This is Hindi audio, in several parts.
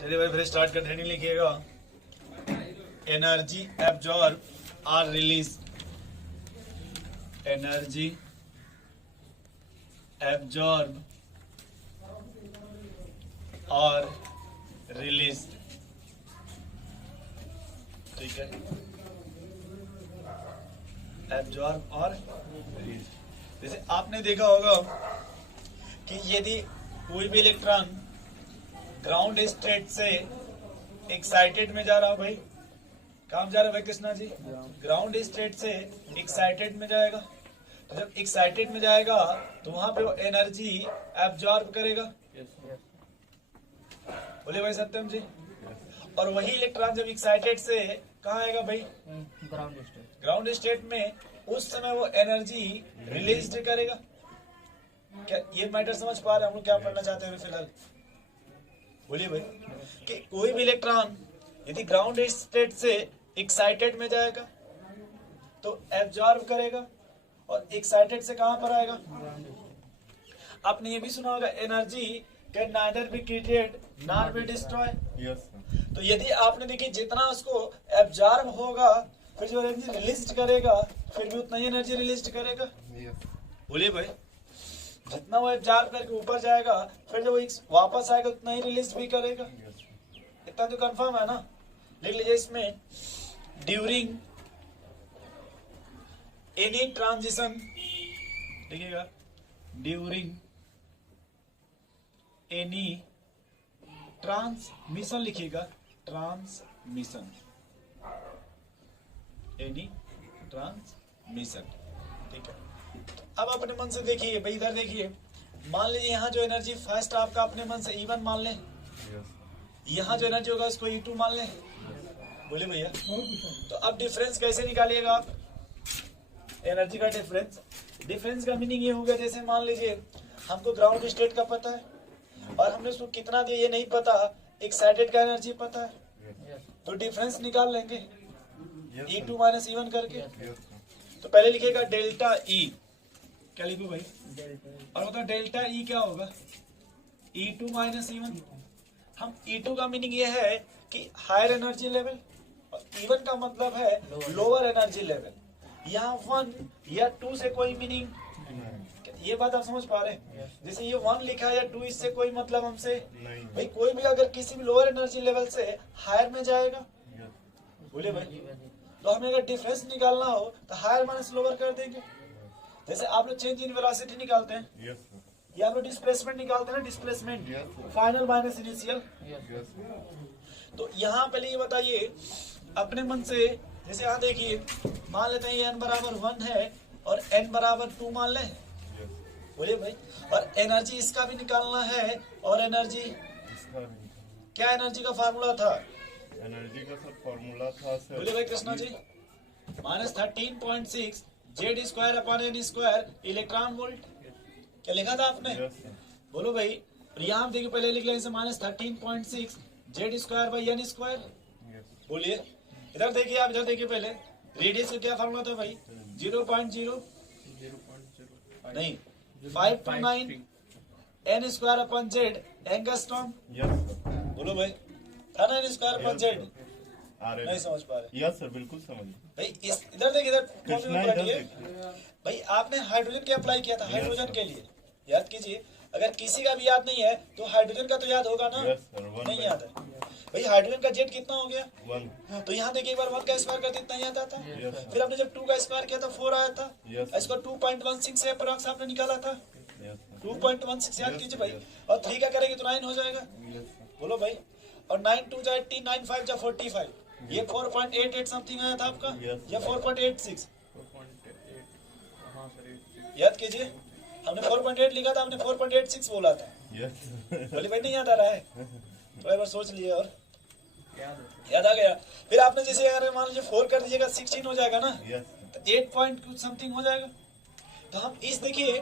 चलिए भाई फिर स्टार्ट करते हैं। लिखिएगा एनर्जी एब्जॉर्ब और रिलीज, एनर्जी एब्जॉर्ब और रिलीज। ठीक है, एब्जॉर्ब और रिलीज। जैसे आपने देखा होगा कि यदि कोई भी इलेक्ट्रॉन ग्राउंड स्टेट से एक्साइटेड में जा रहा हो, भाई कहाँ जा रहा है भाई कृष्णा जी? ग्राउंड स्टेट से एक्साइटेड में जाएगा। तो जब एक्साइटेड में जाएगा तो वहां पे वो एनर्जी एब्जॉर्ब करेगा। बोले भाई सत्यम जी। और वही इलेक्ट्रॉन जब एक्साइटेड से कहाँ आएगा भाई? ग्राउंड स्टेट में। उस समय वो एनर्जी रिलीज करेगा। क्या ये मैटर समझ पा रहे हैं हम लोग क्या पढ़ना चाहते हैं फिलहाल? बोलिए भाई कि कोई भी इलेक्ट्रॉन यदि ग्राउंड स्टेट से एक्साइटेड में जाएगा तो एब्जॉर्ब करेगा और एक्साइटेड से कहां पर आएगा? आपने ये भी सुना होगा energy can neither be created nor be destroy. तो यदि आपने देखी जितना उसको एब्जॉर्ब होगा फिर जो एनर्जी रिलीज करेगा फिर भी उतना ही एनर्जी रिलीज करेगा। बोलिए भाई, जितना वो एब्जॉर्ब करके ऊपर जाएगा फिर जब वो वापस आएगा उतना ही रिलीज भी करेगा। इतना तो कंफर्म है ना? लिख लीजिए इसमें ड्यूरिंग एनी ट्रांजिशन, देखिएगा ड्यूरिंग एनी ट्रांसमिशन, लिखिएगा ट्रांसमिशन, एनी ट्रांसमिशन। ठीक है, अब अपने मन से देखिए भाई, इधर देखिए, मान लीजिए यहाँ जो एनर्जी फर्स्ट आपका अपने मन से E1 मान लें, यहाँ जो एनर्जी होगा उसको E2 मान लें। बोले भैया, तो अब डिफरेंस कैसे निकालिएगा आप? एनर्जी का डिफरेंस का मीनिंग ये होगा, जैसे मान लीजिए हमको ग्राउंड स्टेट का पता है और हमने उसको कितना दिया ये नहीं पता, एक्साइटेड का एनर्जी पता है, तो डिफरेंस निकाल लेंगे E2 माइनस E1 करके। तो पहले लिखिएगा डेल्टा E, क्या लिखूं भाई? और बताओ डेल्टा E क्या होगा? E2 minus E1। हम E2 का मीनिंग ये है कि हायर एनर्जी लेवल और E1 का मतलब है लोअर एनर्जी लेवल। यहाँ 1 या 2 से कोई मीनिंग, ये बात आप समझ पा रहे हैं? जैसे ये 1 लिखा है या 2, इससे कोई मतलब हमसे भाई। कोई भी अगर किसी भी लोअर एनर्जी लेवल से हायर में जाएगा, बोले भाई, तो हमें अगर डिफरेंस निकालना हो तो हायर माइनस लोअर कर देंगे। जैसे आप लोग चेंज इन वेलोसिटी निकालते हैं या आप लोग डिस्प्लेसमेंट निकालते हैं ना, डिस्प्लेसमेंट फाइनल माइनस इनिशियल। तो यहाँ पहले ये बताइए अपने मन से, जैसे यहाँ देखिए मान लेते हैं n बराबर 1 है और n बराबर 2 मान लें। बोलिए भाई, और एनर्जी इसका भी निकालना है और एनर्जी क्या, एनर्जी का फार्मूला था? एनर्जी का सब फार्मूला था सर। बोलिए भाई Krishna ji, -13.6 Z square upon N square electron volt. क्या लिखा था आपने? बोलो भाई। और यहाँ हम देखिए पहले लिख लेंगे -13.6 Z square by N square. बोलिए, इधर देखिए आप, इधर देखिए पहले रेडियस का क्या फार्मूला था भाई? 0.0 नहीं 529 N square upon Z angstrom. बोलो भाई, था ना एन स्क्वायर अपॉन जेड? नहीं समझ पा रहे? यस सर, बिल्कुल समझिए भाई। इस इधर देखिए, इधर कॉपी में पढ़िए भाई। आपने हाइड्रोजन क्या अप्लाई किया था? हाइड्रोजन के लिए याद कीजिए। अगर किसी का भी याद नहीं है तो हाइड्रोजन का तो याद होगा ना? नहीं याद है भाई। हाइड्रोजन का जेड कितना हो गया? 1। तो यहाँ देखिए एक बार 1 का स्क्वायर करते इतना ही आता था। फिर आपने जब 2 का स्क्वायर किया था 4 आया था। इसको 2.16 से अप्रॉक्स आपने निकाला था। 2.16 याद कीजिए भाई। और 3 का करेंगे तो 9 हो जाएगा। बोलो भाई, और 9 2 जा 18, 9 5 जा 45। ये 4.88 समथिंग आया था आपका या 4.86? याद कीजिए, हमने 4.8 लिखा था, हमने 4.86 बोला था। बोले भाई नहीं याद आ रहा है? तो एक बार सोच लिए और याद आ गया। फिर आपने जैसे अगर मान लीजिए 4 कर दीजिएगा 16 हो जाएगा ना, तो 8 पॉइंट कुछ समथिंग हो जाएगा। तो हम इस देखिए,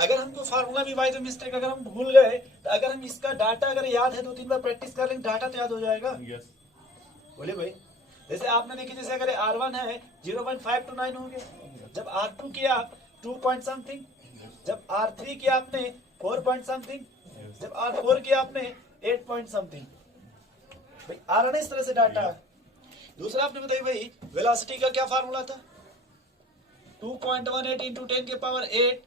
अगर हमको फार्मूला भी बाय द मिस्टेक अगर हम भूल गए तो अगर हम इसका डाटा अगर याद है 2-3 बार प्रैक्टिस कर लेंगे, डाटा तो याद हो जाएगा। बोले भाई, जैसे आपने देखिए, जैसे अगर R1 है 0.529 हो गया, जब R2 किया 2 पॉइंट समथिंग, जब R3 किया आपने 4 पॉइंट समथिंग, जब R4 किया आपने 8 पॉइंट समथिंग। भाई आ रहा ना इस तरह से डाटा। दूसरा आपने बताइए भाई वेलोसिटी का क्या फार्मूला था, 2.18 इंटू 10 के power 8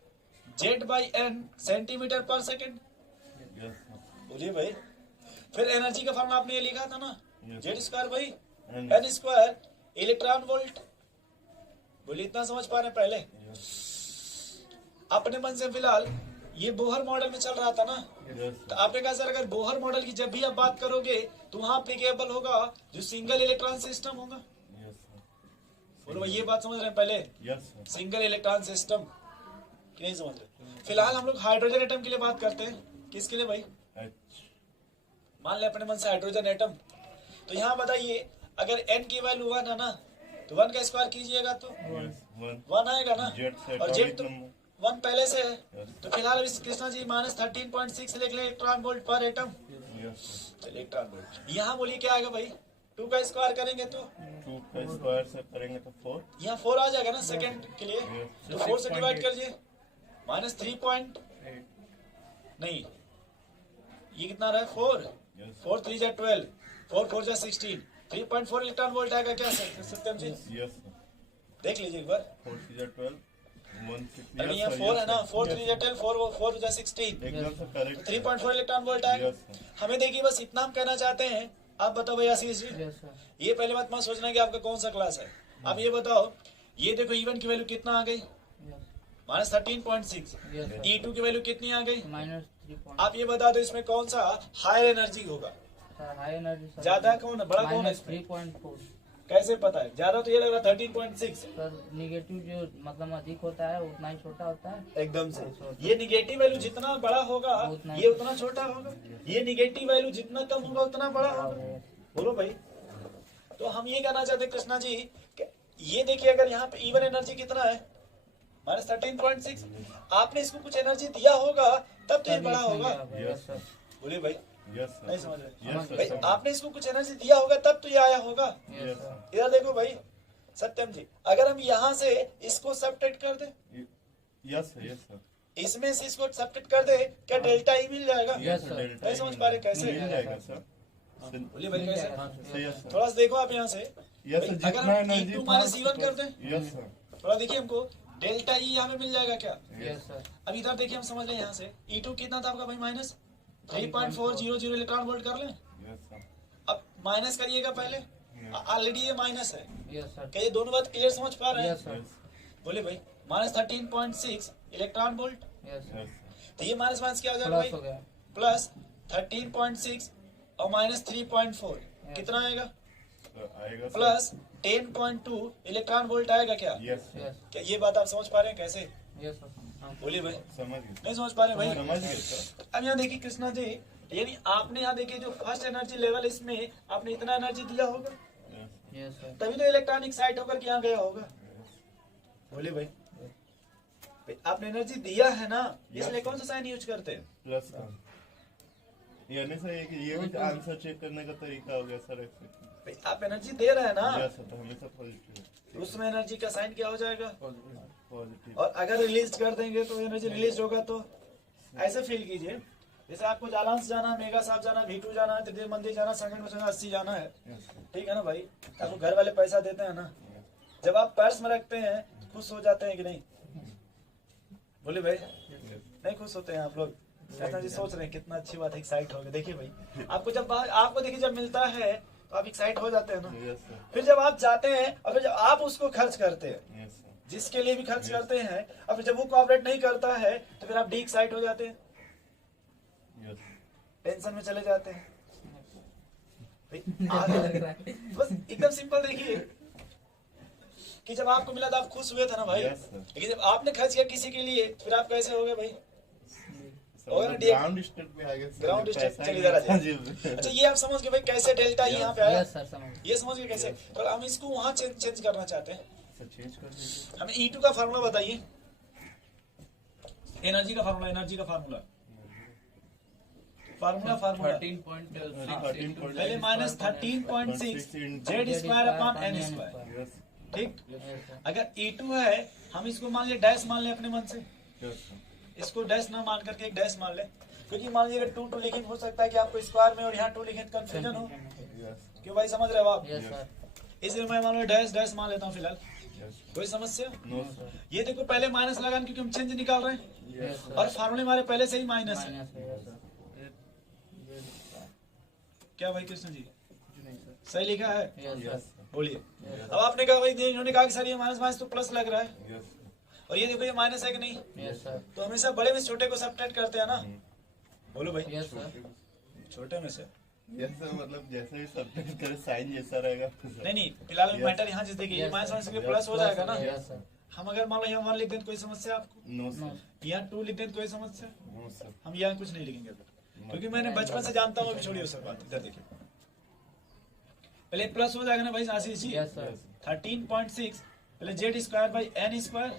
Z by N centimetre पर सेकेंड। यस सर, बोलिए भाई। फिर एनर्जी का फार्मूला आपने ये लिखा था ना, Yes. Z square by N N square electron volt. बोलिए इतना समझ पा रहे हैं पहले। अपने मन से फिलहाल ये बोहर मॉडल में चल रहा था ना, यस तो आपने कहा सर अगर बोहर मॉडल की जब भी आप बात करोगे तो वहां एप्लीकेबल होगा जो सिंगल इलेक्ट्रॉन सिस्टम होगा। यस सर, बोलो भाई ये बात समझ रहे हैं पहले, yes sir, single electron system कि नहीं समझ रहे। फिलहाल हम लोग हाइड्रोजन एटम के लिए बात करते हैं, किसके लिए भाई, एच मान ले अपने मन से हाइड्रोजन एटम। तो यहाँ बताइए अगर n की वैल्यू 1 है ना तो 1 का स्क्वायर कीजिएगा तो यस 1 1 आएगा ना, जेड से और जेड एटॉमिक तो नंबर 1 पहले से है। यस तो फिलहाल इस कृष्णा जी -13.6 लिख ले इलेक्ट्रॉन वोल्ट पर एटम। यस सर, चलिए इलेक्ट्रॉन वोल्ट यहाँ बोलिए क्या आएगा भाई, 2 का स्क्वायर करेंगे तो 2 का स्क्वायर से करेंगे तो 4 यहाँ 4 आ जाएगा ना सेकंड के लिए, Yes. तो 4 से डिवाइड करिए -3 पॉइंट 8 नहीं ये कितना रहा है 4 यस 4 3 जा 12 4 4 जा 16 3.4 इलेक्ट्रॉन वोल्ट आएगा क्या सत्यम जी, यस सर, देख लीजिए एक बार। 4 3 12 1 6 अरे यहाँ 4 है ना, 4 3 जा 12 4 जा 16 एकदम से करेक्ट 3.4 इलेक्ट्रॉन वोल्ट आएगा। यस सर, हमें देखिए बस इतना हम कहना चाहते हैं। आप बताओ भाई आशीष जी, यस सर, ये पहले बात मत सोचना कि आपका कौन सा क्लास है। आप ये बताओ, ये देखो E1 की वैल्यू कितना आ गई यस -13.6, यस सर, E2 की वैल्यू कितनी आ गई। -3 आप ये बता दो इसमें कौन सा हायर एनर्जी होगा, सर, हाई एनर्जी सर, ज्यादा कौन है, बड़ा कौन है इसमें? -3.4 कैसे पता है ज्यादा, तो ये लग रहा 13.6 सर, निगेटिव जो मतलब अधिक होता है उतना ही छोटा होता है। एकदम से। ये निगेटिव वैल्यू जितना बड़ा होगा ये उतना छोटा होगा, ये निगेटिव वैल्यू जितना कम होगा उतना बड़ा होगा। बोलो भाई। तो हम ये कहना चाहते हैं कृष्णा जी कि ये देखिए अगर यहाँ पे इवन एनर्जी कितना है -13.6, आपने इसको कुछ एनर्जी दिया होगा तब तो ये बड़ा होगा। यस सर, बोलिए भाई, यस नहीं सर, समझ रहे यस भाई, सर, आपने इसको कुछ एनर्जी दिया होगा तब तो ये आया होगा। यस सर, इधर देखो भाई सत्यम जी, अगर हम यहाँ से इसको सबट्रैक्ट कर दे, यस सर, यस सर, इसमें से इसको सबट्रैक्ट कर दे, क्या डेल्टा ई मिल जाएगा। यस सर, डेल्टा नहीं समझ पा रहे कैसे? मिल जाएगा सर, बोलिए भाई कैसे। सर, यस सर, थोड़ा सा देखो आप यहाँ से, यस सर, अगर जितना हम एनर्जी E2 माइनस E1 कर दें, यस सर, थोड़ा देखिए हमको डेल्टा ई यहाँ पे मिल जाएगा क्या। यस सर, अब इधर देखिए हम समझ लें यहाँ से E2 कितना था आपका भाई -3.400 इलेक्ट्रॉन वोल्ट कर लें। यस सर, अब माइनस करिएगा पहले, ऑलरेडी ये माइनस है। यस सर, क्या ये दोनों बात क्लियर समझ पा रहे हैं? यस सर, बोले भाई -13.6 electron volt, yes sir, yes तो ये माइनस माइनस क्या हो जाएगा प्लस हो भाई, गया। प्लस 13.6 और -3.4 कितना आएगा, सर, आएगा सर, प्लस 10.2 इलेक्ट्रॉन वोल्ट आएगा क्या। यस सर, यस क्या ये बात आप समझ पा रहे हैं कैसे? यस सर, हाँ, बोलिए भाई, समझ गए, नहीं समझ पा रहे भाई। समझ गए सर, अब यहाँ देखिए कृष्णा जी, यानी आपने यहाँ देखिए जो फर्स्ट एनर्जी लेवल इसमें आपने इतना एनर्जी दिया होगा यस यस सर, तभी तो इलेक्ट्रॉन एक्साइट होकर के यहाँ गया होगा। बोलिए भाई, भाई आपने एनर्जी दिया है ना, इसलिए कौन सा साइन यूज करते हैं। प्लस का यानी सर ये भी आंसर चेक करने का तरीका हो गया सर। भाई आप एनर्जी दे रहे हैं ना, यस सर, तो हमेशा पॉजिटिव तो उसमें एनर्जी का साइन क्या हो जाएगा, पॉजिटिव, और अगर रिलीज कर देंगे तो एनर्जी रिलीज होगा। तो ऐसे फील कीजिए जैसे आपको जालांस जाना, मेगा साहब जाना, V2 जाना है, त्रिदेव मंदिर जाना, संगम में 80 जाना है, ठीक है ना भाई। आपको घर वाले पैसा देते हैं ना, जब आप पर्स में रखते हैं तो खुश हो जाते हैं कि नहीं। बोले भाई, नहीं खुश होते हैं आप लोग। कृष्णा जी सोच रहे हैं कितना अच्छी बात है, एक्साइट हो गए। देखिए भाई आपको आपको देखिए जब मिलता है तो आप एक्साइट हो जाते हैं ना। यस सर, फिर जब आप जाते हैं और फिर जब आप उसको खर्च करते हैं, यस सर, जिसके लिए भी खर्च करते हैं, और फिर जब वो कोऑपरेट नहीं करता है तो फिर आप डी एक्साइट हो जाते हैं, यस टेंशन में चले जाते हैं। लग रहा है। बस एकदम सिंपल देखिए कि जब आपको मिला तो आप खुश हुए थे ना भाई, Yes, sir. लेकिन जब आपने खर्च किया किसी के लिए फिर आप कैसे हो गए भाई। और सर, डे- ग्राउंड स्टेट पे आ गया सर, ग्राउंड स्टेट पैसा चलिए ही इधर आ नहीं जाइए। था। अच्छा ये आप समझ गए भाई कैसे डेल्टा यहाँ पे आया, यस सर, समझ ये समझ गए कैसे। तो हम इसको वहाँ चेंज करना चाहते हैं। सर, चेंज कर दीजिए। हमें E2 का फार्मूला बताइए, एनर्जी का फार्मूला, एनर्जी का फार्मूला, फार्मूला 13.6 पहले -13.6 Z square upon N square, yes ठीक। यस सर, अगर E2 है हम इसको मान ले डैश मान ले अपने मन से, यस सर, इसको डैश ना मान करके एक डैश मान ले, क्योंकि मान लीजिए अगर 2 लिखें हो सकता है कि आपको स्क्वायर में और यहाँ 2 लिखें कंफ्यूजन हो। यस क्यों भाई, समझ रहे हो आप? Yes sir. इसलिए मैं मान लो डैश डैश मान लेता हूँ फिलहाल, यस कोई समस्या? नो सर ये देखो पहले माइनस लगा क्योंकि हम चेंज निकाल रहे हैं यस यस सर। और फार्मूले हमारे पहले से ही माइनस है। माइनस है। Yes sir. क्या भाई कृष्ण जी, कुछ नहीं सर। सही लिखा है? Yes yes sir. बोलिए। यस अब आपने कहा भाई, इन्होंने कहा कि सर ये माइनस माइनस तो प्लस लग रहा है, यस और ये देखो ये माइनस है कि नहीं? Yes sir. तो हमेशा बड़े में छोटे को सब्ट्रैक्ट करते हैं ना, बोलो भाई। Yes sir. छोटे में से यस सर, मतलब जैसे ही सब्ट्रैक्ट करे साइन जैसा रहेगा नहीं नहीं, फिलहाल Yes. मैटर यहाँ जैसे देखिए Yes, माइनस sir. माइनस के प्लस हो जाएगा ना। Yes sir. हम अगर मान लो यहाँ 1 लिख दें तो कोई समस्या आपको? नो नो सर यहाँ 2 लिख दें तो कोई समस्या? नो सर हम यहाँ कुछ नहीं लिखेंगे फिर, क्योंकि मैंने बचपन से जानता हूँ। अभी छोड़िए उस बात, इधर देखिए पहले प्लस हो जाएगा ना भाई आशीष जी। Yes sir. 13.6 पहले Z square by N square,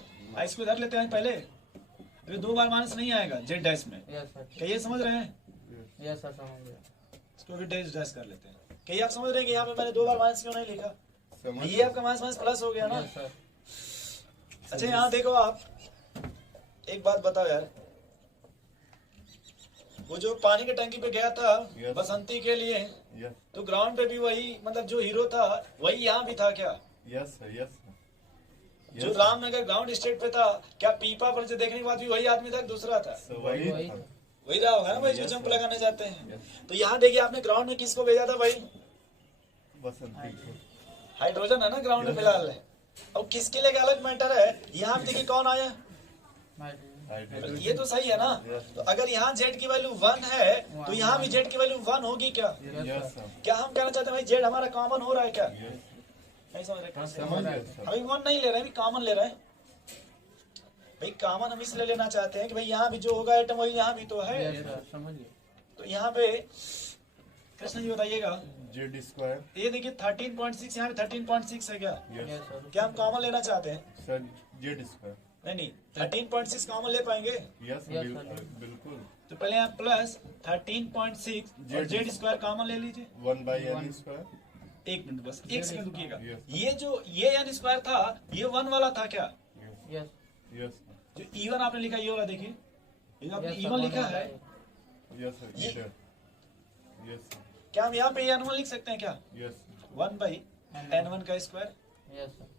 इसको इधर लेते हैं पहले, तो 2 बार माइनस नहीं आएगा जेड डैश में। Yes sir. क्या ये समझ रहे हैं? यस सर, समझ गया। इसको भी डैश डैश कर लेते हैं। क्या ये आप समझ रहे हैं कि यहाँ पे मैंने 2 बार माइनस क्यों नहीं लिखा? समझ ये आपका माइनस माइनस प्लस हो गया ना। Yes sir. अच्छा यहाँ देखो आप, एक बात बताओ यार, वो जो पानी की टंकी पे गया था Yes. बसंती के लिए, यस तो ग्राउंड पे भी वही, मतलब जो हीरो था वही यहाँ भी था क्या? यस सर यस जो रामनगर ग्राउंड स्टेट पे था, क्या पीपा पर जो देखने के बाद भी वही आदमी था, दूसरा था? सर वही वही था वही रहा होगा ना भाई, जो Yes, जंप sir. लगाने जाते हैं। Yes. तो यहाँ देखिए आपने ग्राउंड में किसको भेजा था भाई? बसंती को हाइड्रोजन है ना ग्राउंड में Yes. फिलहाल। और किसके लिए अलग मैटर है, यहाँ पे देखिए कौन आया? हाइड्रोजन ये तो सही है ना। Yes. तो अगर यहाँ जेड की वैल्यू 1 है तो यहाँ भी जेड की वैल्यू 1 होगी क्या? यस सर क्या हम कहना चाहते हैं भाई जेड हमारा कॉमन हो रहा है क्या? यस नहीं समझ रहे कैसे? समझ गए सर अभी 1 नहीं ले रहे हैं, अभी कॉमन ले रहे हैं भाई। कॉमन हम इसलिए लेना चाहते हैं कि भाई यहाँ भी जो होगा आइटम वही यहाँ भी तो है। यस सर, समझ गया। तो यहाँ पे कृष्ण जी बताइएगा, जेड स्क्वायर ये देखिए 13.6, यहाँ पे 13.6 है क्या? Yes yes sir. क्या हम कॉमन लेना चाहते हैं? सर जेड स्क्वायर नहीं नहीं, 13.6 कॉमन ले पाएंगे? यस Yes, बिल्कुल तो पहले यहाँ प्लस 13.6 और जेड स्क्वायर कॉमन ले लीजिए। 1 बाई एन स्क्वायर एक मिनट बस, एक सेकंड रुकिएगा। Yes. ये जो ये एन स्क्वायर था, ये 1 वाला था क्या? यस। यस जो इवन आपने लिखा, ये वाला देखिए, ये जो आपने यस सर, इवन लिखा है, यस सर ये- इधर यस क्या हम यहाँ पे n1 लिख सकते हैं क्या? यस 1 बाई n1 का स्क्वायर। Yes sir.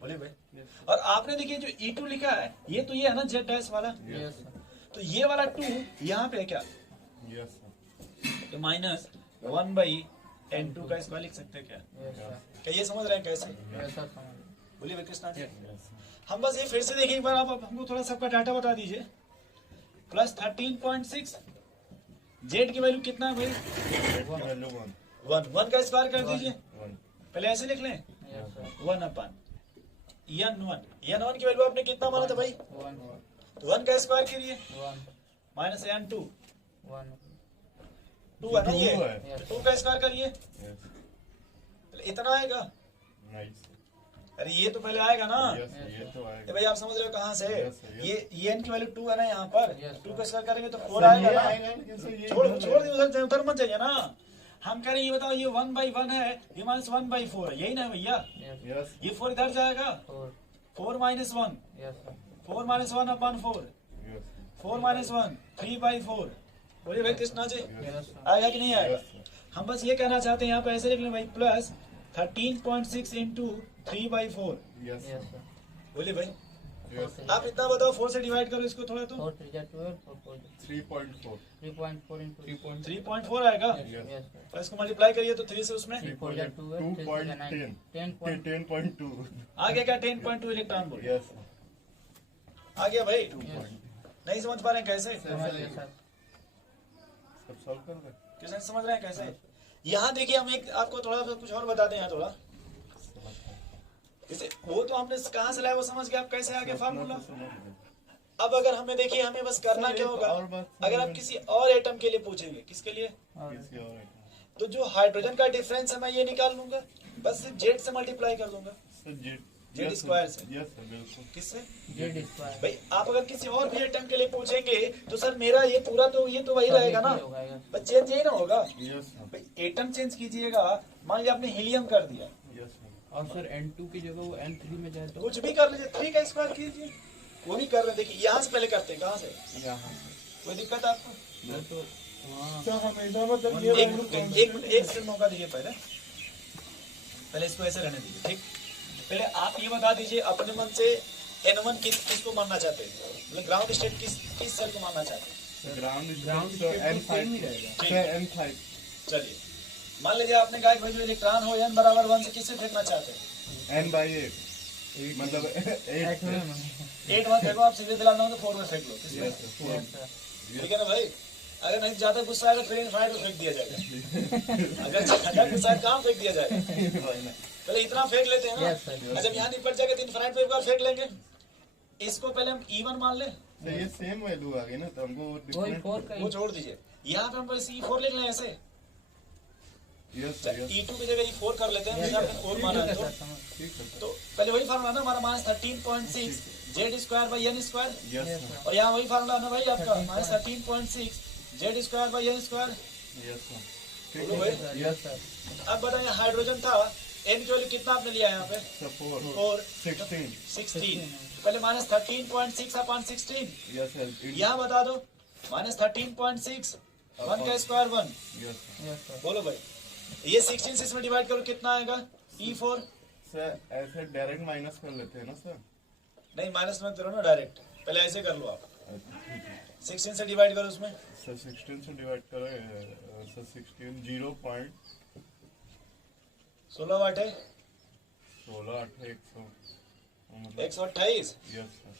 बोलिए भाई। यस और आपने देखिए जो E2 लिखा है, ये तो ये है ना जेड डैश वाला, यस सर। तो ये वाला 2 यहाँ पे है क्या? यस तो माइनस 1 बाई n2 का स्क्वायर लिख सकते हैं क्या? Yes sir. क्या ये समझ रहे हैं कैसे? यस सर, समझ गया। बोलिए भाई कृष्णा जी। यस हम बस ये फिर से देखिए एक बार, आप हमको थोड़ा सबका डाटा बता दीजिए। प्लस 13.6, जेड की वैल्यू कितना है भाई? वैल्यू 1 का स्क्वायर कर दीजिए, 1 पहले ऐसे लिख लें, यस सर। 1 अपन n1 की वैल्यू आपने कितना माना था भाई? 1 तो 1 का स्क्वायर करिए, 1 माइनस n2, 1 2 है ना ये, Two है। तो 2 का स्क्वायर करिए, यस पहले इतना आएगा। नाइस अरे ये तो पहले आएगा ना। यस ये तो ये आएगा भाई आप समझ रहे हो कहाँ से? Yes, yes. ये n की वैल्यू 2 है ना यहाँ पर, Yes, 2 का स्क्वायर करेंगे तो 4 सर, आएगा ये ना। आएगा लेकिन सर ये छोड़ इधर छोड़ दिए उधर, उधर मत जाइए ना। हम कह रहे हैं ये बताओ, ये 1 बाई 1 है, ये माइनस 1 बाई 4 है, यही ना भैया? यस यस ये 4 इधर जाएगा, 4 4 minus 1, yes sir. 4 minus 1 upon 4, yes 4 minus 1 3 by 4। बोलिए भाई कृष्णा जी, यस सर। आएगा कि नहीं आएगा? यस हम बस ये कहना चाहते हैं यहाँ पे ऐसे लिख लें भाई, plus 13.6 into 3 by 4। Yes yes sir. बोलिए भाई, यस आप इतना बताओ, 4 से डिवाइड करो इसको थोड़ा, तो 4 3 जा 12 4 4 3.4 3.4 into 3.4 आएगा। Yes. Yes sir. और इसको मल्टीप्लाई करिए तो 3 से उसमें 3 4 जा 12 3 6 जा 9 10 10.2 आ गया क्या? 10.2 इलेक्ट्रॉन वोल्ट यस आ गया भाई। 2.2 नहीं समझ पा रहे हैं कैसे? समझ गया सर। सब सॉल्व कर दे किसी समझ रहे हैं कैसे? यहाँ देखिए, हम एक आपको थोड़ा सा कुछ और बताते हैं यहाँ थोड़ा। जैसे वो तो हमने कहाँ से लाया वो समझ गए, आप कैसे आगे फार्मूला। अब अगर हमें देखिए, हमें बस करना क्या होगा, और बात अगर आप किसी और एटम के लिए पूछेंगे, किसके लिए, और किसी और है? तो जो हाइड्रोजन का डिफरेंस है मैं ये निकाल लूंगा, बस सिर्फ जेड से मल्टीप्लाई कर दूंगा। सर जेड जेड स्क्वायर से। यस सर बिल्कुल किससे? जेड स्क्वायर भाई आप अगर किसी और भी एटम के लिए पूछेंगे तो सर मेरा ये पूरा तो ये तो वही रहेगा ना, होगा यस बस चेंज यही ना होगा। यस सर भाई एटम चेंज कीजिएगा, मान लीजिए आपने हीलियम कर दिया, यस सर और सर N2 की जगह वो N3 में जाए तो कुछ भी कर लीजिए, 3 का स्क्वायर कीजिए, वो भी कर रहे हैं। देखिए यहाँ से पहले करते हैं, कहाँ से, यहाँ कोई दिक्कत है आपको? वो तो तो हमेशा मतलब ये एक value constant एक सेकंड मौका दीजिए पहले इसको ऐसे रहने दीजिए। ठीक, पहले आप ये बता दीजिए अपने मन से N1 किसको मानना चाहते हैं, मतलब ग्राउंड स्टेट किस सेल को मानना चाहते हैं। ground state तो सेम ही रहेगा। ठीक। N5 चलिए मान लीजिए आपने कहा कि भाई जो इलेक्ट्रॉन हो n बराबर 1 से किससे फेंकना चाहते हैं। N/8 मतलब 8 8 बार फेंको, आप सीधे दिलाना हो तो 4 में फेंक लो किसमें? Yes, sir. यस सर ठीक है ना भाई, अगर नहीं ज्यादा गुस्सा आएगा फिर इनफाइनाइट में फेंक दिया जाएगा। अगर ज्यादा गुस्सा है कहाँ फेंक दिया जाएगा, पहले इतना फेंक लेते हैं यस सर ना, जब यहाँ निपट जाएगा तो इनफाइनाइट में एक बार फेंक लेंगे। इसको पहले हम E1 मान ले, तो ये सेम वैल्यू आ गई ना, तो हमको वही different 4 का वो छोड़ दीजिए, यहाँ पे हम बस E4 लिख लें ऐसे। yes sir, yes E2 की जगह E4 कर लेते हैं, जैसे आपने 4 माना है तो। ठीक है तो पहले वही फार्मूला ना हमारा -13.6 Z square by N square, yes Yes, sir, sir. और यहाँ वही फार्मूला ना भाई आपका -13.6 Z square by N square. yes sir, ठीक बोलो है भाई। yes सर अब बताइए हाइड्रोजन था, N की वैल्यू कितना आपने लिया यहाँ पे, sir, 4 4 16 16, पहले -13.6 अपॉन 16, yes sir, यहाँ बता दो -13.6 1 का square 1, yes sir, yes sir बोलो भाई ये 16 से इसमें डिवाइड करो कितना आएगा E4, सर ऐसे डायरेक्ट माइनस कर लेते हैं ना सर। नहीं माइनस मत करो ना डायरेक्ट, पहले ऐसे कर लो आप, ठीक है 16 से डिवाइड करो उसमें, सर 16 से डिवाइड करो सर 16 0.16 16 वाट है 8 है 100 मतलब 128, यस सर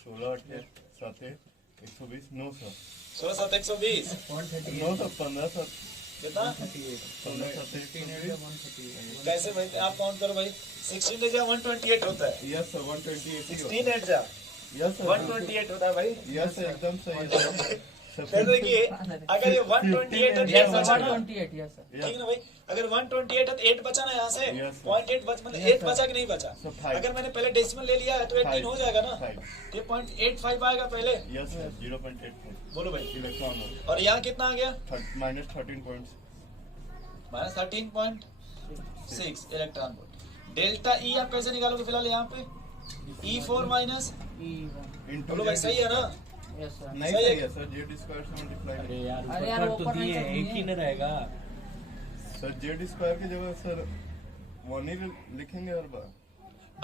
16 8 है 7 है 120 9 सर 16 7 120 9 सर 15 सर कितना 15 7 120 कैसे भाई आप काउंट करो भाई, 16 से 128 होता है, यस सर 128 16 8 जा यस सर 128 होता है भाई। यस सर एकदम सही है फिर देखिए अगर ये 128 है तो यस 8 बचा सर ना, 128 यस सर ठीक है ना भाई, अगर 128 है तो 8 बचा ना यहाँ से, Yes, sir. 0.8 बच मतलब Yes, 8 बचा कि नहीं बचा, So, 5. अगर मैंने पहले डेसिमल ले लिया है तो 18 हो जाएगा ना, 5 तो ये 0.85 आएगा पहले, यस सर 0.84 बोलो भाई, इलेक्ट्रॉन और यहाँ कितना आ गया -13 points -13.6 electron volt. Delta E आप कैसे निकालोगे फिलहाल यहाँ पे, E4 माइनस, E1 बोलो भाई सही है ना, यस सर नहीं सही है। सही है सर जेड स्क्वायर से मल्टीप्लाई अरे यार अरे यार, ऊपर तो ऊपर नहीं दिए करनी एक ही है। न रहेगा। सर जेड स्क्वायर की जगह सर 1 ही लिखेंगे हर बार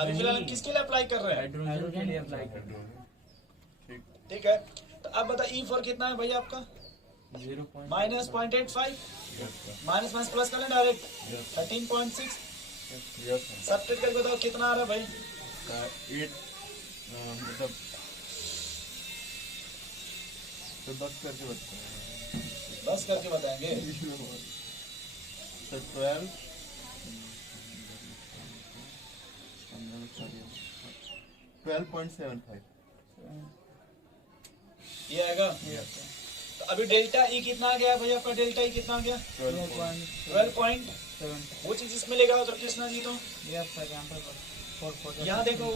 अभी फिलहाल हम किसके लिए अप्लाई कर रहे हैं, हाइड्रोजन के लिए अप्लाई कर ठीक ठीक है, तो अब बता E4 कितना है भैया आपका, 0.85 -0.85, yes sir minus minus plus कर लें direct, yes 13.6, yes sir subtract करके बताओ कितना आ रहा है भाई, 8 मतलब तो 10 करके बचता है 10 करके बताएंगे, सर 12 12.75 ये आएगा। तो अभी डेल्टा ई कितना आ गया भैया आपका, डेल्टा ई कितना आ गया 12 पॉइंट, वो चीज इसमें लेगा तो कृष्णा जी तो यस सर यहाँ पर यहाँ देखो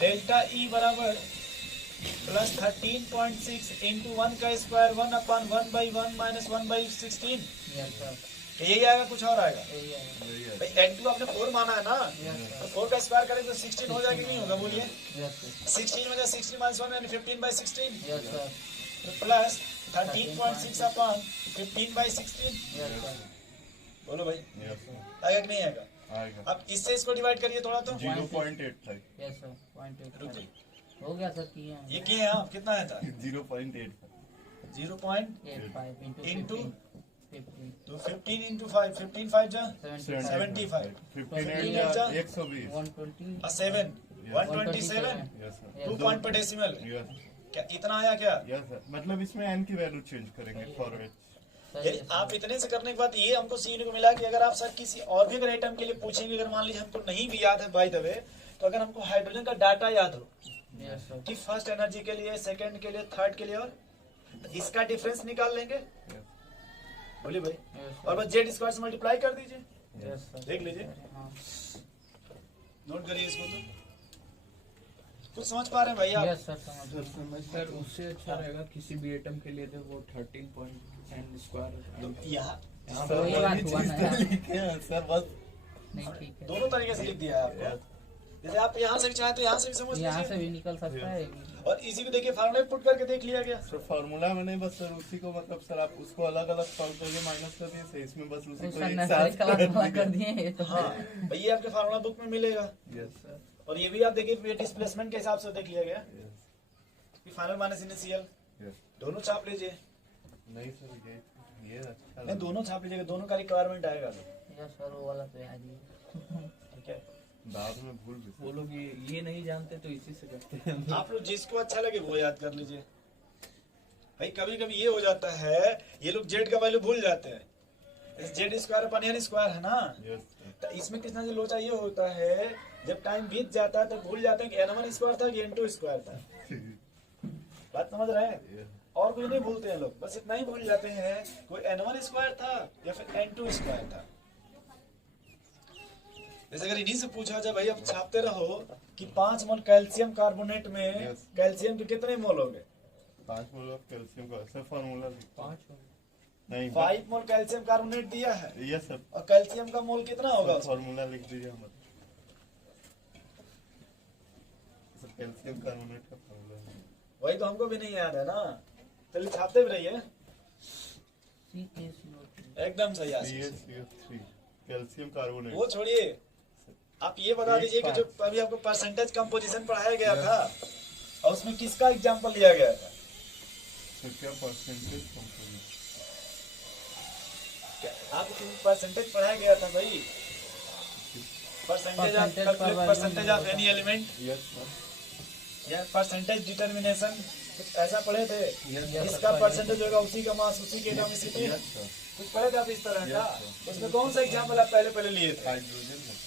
डेल्टा ई बराबर +13.6 इंटू 1 का square 1 upon 1/1 minus 1/16, yes sir यही आएगा कुछ और आएगा यही है यही है भाई, N2 आपने 4 माना है ना, यस तो सर 4 का स्क्वायर करें तो 16 हो जाएगा कि नहीं होगा बोलिए, यस सर 16 में 16 माइनस 1 यानी 15/16 yes sir plus 13.6 upon 15/16, yes sir बोलो भाई यस सर आएगा कि नहीं आएगा। आएगा अब इससे इसको डिवाइड करिए थोड़ा तो, 0.85 यस सर रुक 0.85 जाइए, हो गया सर किए ये किए हैं आप, कितना आया था 0.85 0.85 Into? into 15 तो 15 into 5 15 5 जा 75 15 जा 120 120 और 7 127 यस सर 2 पॉइंट पर डेसिमल, यस क्या इतना आया क्या, यस सर मतलब इसमें n की वैल्यू चेंज करेंगे फॉरवर्ड सही यानी है आप इतने से करने के बाद ये हमको सीखने को मिला कि अगर आप सर किसी और भी अगर आइटम के लिए पूछेंगे, अगर मान लीजिए हमको नहीं भी याद है बाय द वे, तो अगर हमको हाइड्रोजन का डाटा याद हो यस सर कि फर्स्ट एनर्जी के लिए, सेकंड के लिए, थर्ड के लिए, और तो इसका डिफरेंस निकाल लेंगे, बोलिए भाई, यस और बस जेड स्क्वायर से मल्टीप्लाई कर दीजिए, यस सर देख लीजिए, हाँ नोट करिए इसको, तो कुछ समझ पा रहे हैं भाई आप, यस सर समझ सर उससे अच्छा रहेगा किसी भी एटम के लिए तो वो 13 पॉइंट एन स्क्वायर तो यहाँ तो वही बात हुआ ना यार। लिखे हैं सर बस नहीं ठीक है दोनों तरीके से लिख दिया है आपको, जैसे आप यहाँ से भी चाहें तो यहाँ से भी समझ यहाँ से लीजिए, भी निकल सकता है। और इसी को देखिए फार्मूला पुट करके देख लिया गया। सर फार्मूला में नहीं, बस सर उसी को मतलब सर आप उसको अलग अलग सॉल्व करके माइनस कर दिए सर, इसमें बस उसी को उसका एक नर्सरी साथ क्लास वाला कर कर दिए ये तो। हाँ भाई ये आपके फार्मूला बुक में मिलेगा, यस सर, और ये भी आप देखिए डिस्प्लेसमेंट के हिसाब से देख लिया गया, फाइनल माइनस इनिशियल यस। दोनों छाप लीजिए। नहीं सर ये अच्छा नहीं दोनों छाप लीजिएगा, दोनों का रिक्वायरमेंट आएगा यस सर, वो वाला तो याद ही है। ठीक है। बाद में भूल भी वो लोग ये नहीं जानते तो इसी से करते हैं। आप लोग जिसको अच्छा लगे वो याद कर लीजिए। भाई कभी कभी ये हो जाता है, ये लोग जेड का वैल्यू भूल जाते हैं, Z square upon N square है ना, यस सर, तो इसमें कितना से लोचा ये होता है, जब टाइम बीत जाता है तो भूल जाते हैं कि n1 स्क्वायर था कि n2 स्क्वायर था। बात समझ रहे हैं? और कुछ नहीं भूलते हैं लोग, बस इतना ही भूल जाते हैं कोई n1 स्क्वायर था या फिर n2 स्क्वायर था। जैसे अगर इन्हीं से पूछा जाए भाई अब छापते रहो कि 5 मोल कैल्शियम कार्बोनेट में Yes. कैल्शियम के कितने मोल हो गए, 5 मोल ऑफ कैल्शियम का सर फार्मूला लिखो। 5 नहीं 5 मोल कैल्शियम कार्बोनेट दिया है, यस सर, और कैल्शियम का मोल कितना होगा उसमें? फार्मूला लिख दीजिए हमारा सर, कैल्शियम कार्बोनेट का फार्मूला है। वही तो हमको भी नहीं याद है ना, चलिए छापते भी रहिए। CaCO3 एकदम सही आशीष। CaCO3 calcium carbonate. वो छोड़िए, आप ये बता दीजिए कि जो अभी आपको परसेंटेज कंपोजिशन पढ़ाया गया था और उसमें किसका एग्जांपल लिया गया था? सर क्या परसेंटेज कंपोजिशन? आपको परसेंटेज पढ़ाया गया था भाई, percentage of any element yes sir, या परसेंटेज डिटर्मिनेशन, कुछ ऐसा पढ़े थे। Yes, इसका sir. परसेंटेज होगा उसी का मास उसी के नाम इसी पे, यस सर, कुछ पढ़े थे आप इस तरह का? Yes, sir. उसमें कौन सा एग्जांपल आप पहले लिए थे? हाइड्रोजन है।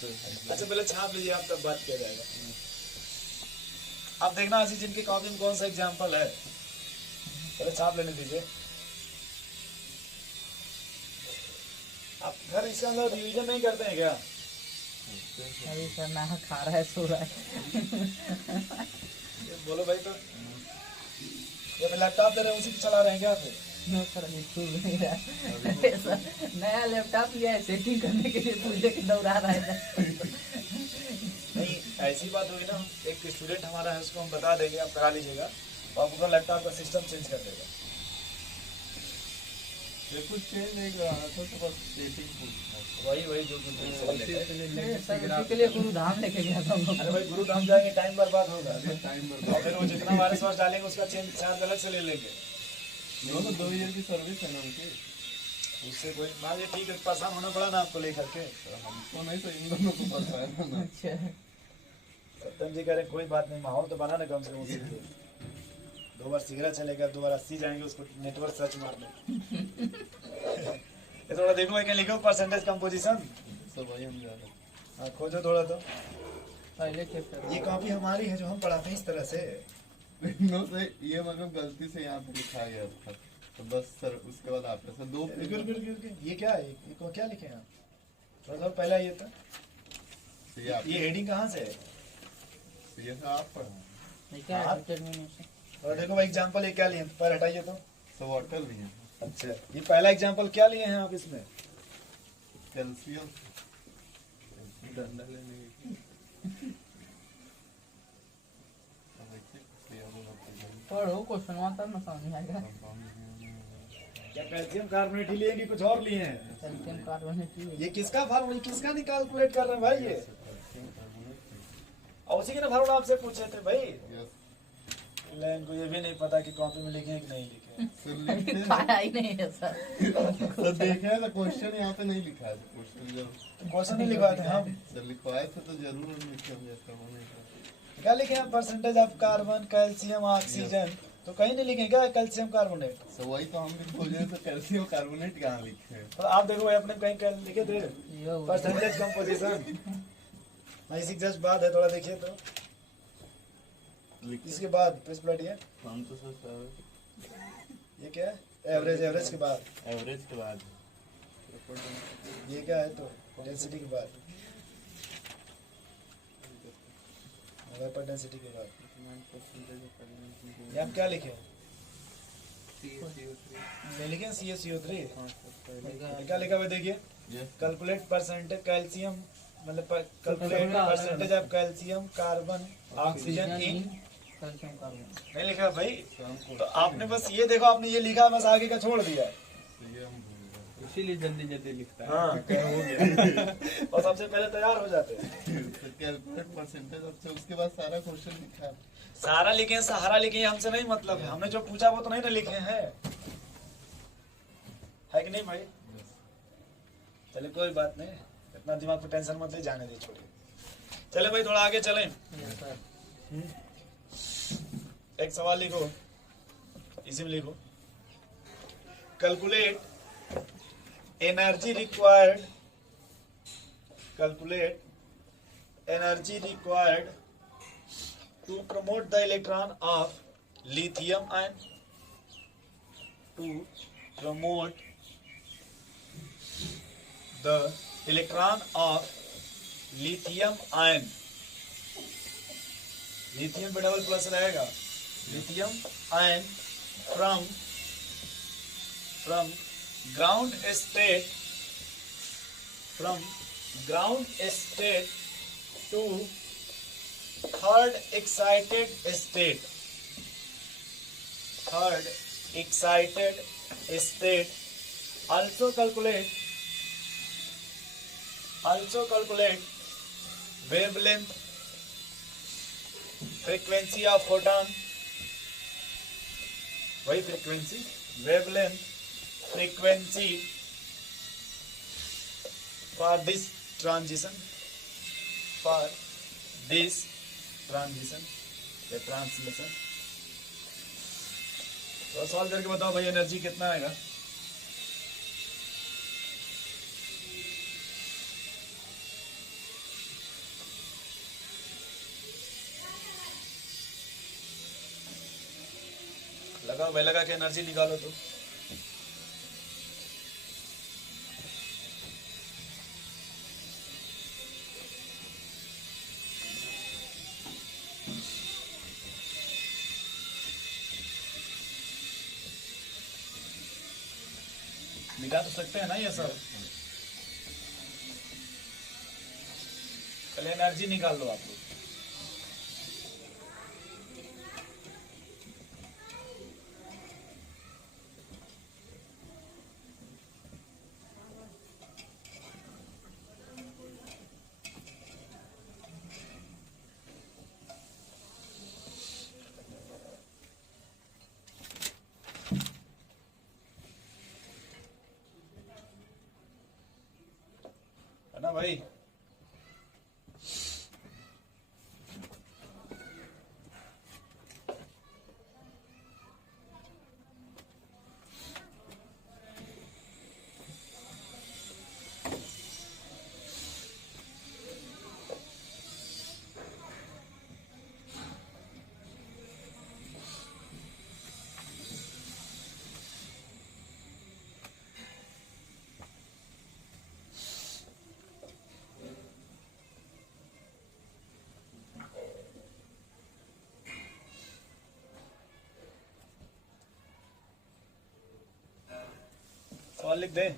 अच्छा पहले छाप लीजिए, आप तब बात किया जाएगा। आप देखना आशीष जिनके कॉपी में कौन सा एग्जांपल है, पहले छाप लेने दीजिए। आप घर इसके अंदर रिवीजन नहीं करते हैं क्या? अभी सर ना खा रहा है, सो रहा है। ये बोलो भाई, तो ये लैपटॉप दे रहे हैं उसी पे चला रहे हैं क्या फिर? नो सर, अभी खुल नहीं रहा है। सर, नया लैपटॉप लिया है सेटिंग करने के लिए, पूछे कि दौड़ा रहा है। नहीं ऐसी बात होगी ना, एक स्टूडेंट हमारा है उसको हम बता देंगे, आप करा लीजिएगा, और आपका लैपटॉप का सिस्टम चेंज कर देगा। ये कुछ चेंज नहीं करा था, तो बस सेटिंग पूछना। वही जो कुछ भी सही लगे। सर उसी के लिए गुरुधाम लेके गया था हम लोग। अरे भाई गुरु धाम जाएंगे टाइम बर्बाद होगा, टाइम और फिर वो जितना वायरस वायरस डालेंगे उसका चेंज चार्ज अलग से ले लेंगे। वो तो 2 ईयर की सर्विस है ना उनकी, उससे कोई मान लीजिए ठीक है, परेशान होना पड़ा ना आपको लेकर के। हमको नहीं तो इन दोनों को पता है ना। अच्छा, सत्यम जी कह रहे हैं कोई बात नहीं, माहौल तो बना ना कम से कम उसी लिए। 2 बार सिगरेट चलेगा, 2 बार 80 जाएंगे, उसको नेटवर्क सर्च मारने। ये थोड़ा देखो क्या लिखो, परसेंटेज कंपोजिशन। सब वही हम जा रहे हाँ खोजो थोड़ा तो। पहले चैप्टर ये कॉपी हमारी है जो हम पढ़ाते हैं इस तरह से। हैं। नो से ये मतलब गलती से यहाँ पे लिखा गया था, तो बस सर उसके बाद आपने सर 2 ये क्या है, ये क्या लिखे हैं आप? थोड़ा सा पहला ये था, ये हेडिंग कहाँ से है? ये था आप पढ़ा क्या हाँ। है डिटरमिनेशन। और देखो भाई एग्जांपल ये क्या लिए हैं, पर हटाइए तो। सब वाटर भी है, अच्छा ये पहला एग्जांपल क्या लिए हैं आप इसमें? कैल्शियम डंडा लेने पढ़ो क्वेश्चन तब ना समझ आएगा। क्या कैल्शियम कार्बोनेट ही लिए कि कुछ और लिए हैं? कैल्शियम कार्बोनेट ही ये किसका फार्मूला, किसका कैलकुलेट कर रहे हैं भाई ये? और उसी के ना फार्मूला आपसे पूछे थे भाई। इनको ये भी नहीं पता कि कॉपी में लिखे हैं कि नहीं लिखे हैं। खाया ही नहीं है सर। सर देखे हैं तो क्वेश्चन यहाँ पे नहीं लिखा है, क्वेश्चन जब क्वेश्चन नहीं लिखवाए थे हम, सर लिखवाए थे तो जरूर हम लिखे होंगे, ऐसा होने का। क्या लिखे हैं? Percentage of carbon, calcium, oxygen, तो कहीं नहीं लिखे क्या कैल्शियम कार्बोनेट? सर वही तो हम भी खोज रहे थे, कैल्शियम कार्बोनेट कहाँ लिखे हैं। तो आप देखो भाई अपने कहीं लिखे थे ये हो गया। Percentage composition. इसी जस्ट बाद है, थोड़ा देखिए तो। इसके बाद प्रेस प्लेट ये हम तो सर ये क्या है? एवरेज, एवरेज के बाद एवरेज के बाद ये क्या है? तो डेंसिटी के बाद, वेपर डेंसिटी के बाद ये हम क्या लिखे? ये लिखे CaCO3। क्या लिखा हुआ देखिए, कैलकुलेट परसेंटेज कैल्शियम मतलब calculate percentage of calcium carbon oxygen in calcium carbon. नहीं लिखा भाई, तो आपने बस ये देखो, आपने ये लिखा, बस आगे का छोड़ दिया है। ये हम भूल गए। इसीलिए जल्दी जल्दी लिखता है। हाँ क्या हो गया और सबसे पहले तैयार हो जाते हैं। तो कैलकुलेट परसेंटेज अच्छा, उसके बाद सारा क्वेश्चन लिखा है। सारा लिखे हैं, सहारा लिखे हैं, हमसे नहीं मतलब है, हमने जो पूछा वो तो नहीं ना लिखे हैं, है कि नहीं भाई? चलिए कोई बात नहीं, इतना दिमाग पे टेंशन मत ले, जाने दे, छोड़िए। चले भाई थोड़ा आगे चलें। Yes sir. एक सवाल लिखो, इसी में लिखो, calculate energy required, calculate energy required to promote the electron of lithium ion, to promote the electron of lithium ion, lithium पे डबल प्लस रहेगा, lithium ion from ground state to third excited state, also calculate wavelength, frequency of photon, वही frequency, wavelength, frequency for this transition, या ट्रांसलेशन। तो सॉल्व करके बताओ भाई एनर्जी कितना आएगा? लगाओ भाई, लगा के एनर्जी निकालो तो। निकाल तो सकते हैं ना ये सब, पहले एनर्जी निकाल लो आप लोग। है ना भाई? सवाल लिख दे।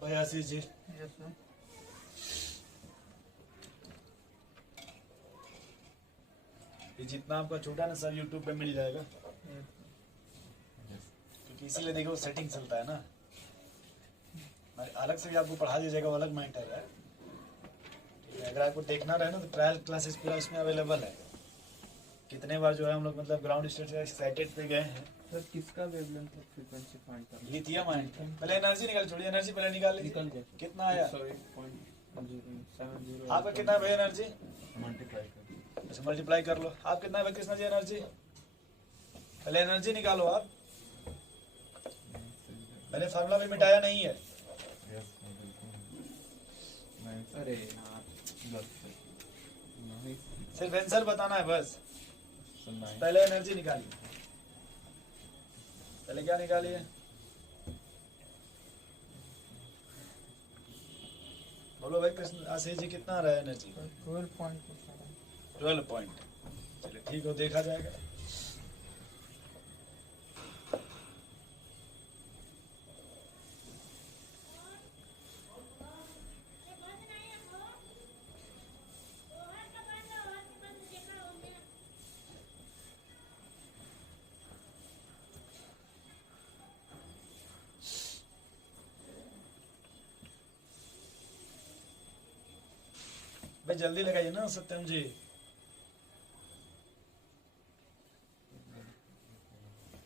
भाई आशीष जी, यस सर। ये जितना आपका छोटा ना सब यूट्यूब पे मिल जाएगा, क्योंकि इसीलिए देखो सेटिंग चलता है ना, अलग से भी आपको पढ़ा दिया जाएगा, वो अलग मैटर है। अगर आपको देखना रहे ना तो ट्रायल क्लासेस पूरा इसमें अवेलेबल है। कितने बार जो है हम लोग मतलब ग्राउंड स्टेट से एक्साइटेड पे गए हैं। सर किसका वेवलेंथ फ्रीक्वेंसी फाइंड करना लिथियम आयन पहले एनर्जी निकाल, छोड़िए एनर्जी पहले निकाल लीजिए। निकल गया सर। कितना आया 108.070 आपका? कितना है भाई एनर्जी? मल्टीप्लाई कर अच्छा मल्टीप्लाई कर लो। आप कितना है भाई कृष्णा जी एनर्जी? पहले एनर्जी निकालो आप, मैंने फार्मूला भी मिटाया नहीं है। यस अरे यार नहीं सिर्फ आंसर बताना है बस। सर 9 पहले एनर्जी निकालिए, पहले क्या निकालिए? बोलो भाई कृष्ण आशीष जी कितना आ रहा है एनर्जी? 12 पॉइंट। चलिए ठीक हो, देखा जाएगा। भाई जल्दी लगाइए ना सत्यम जी।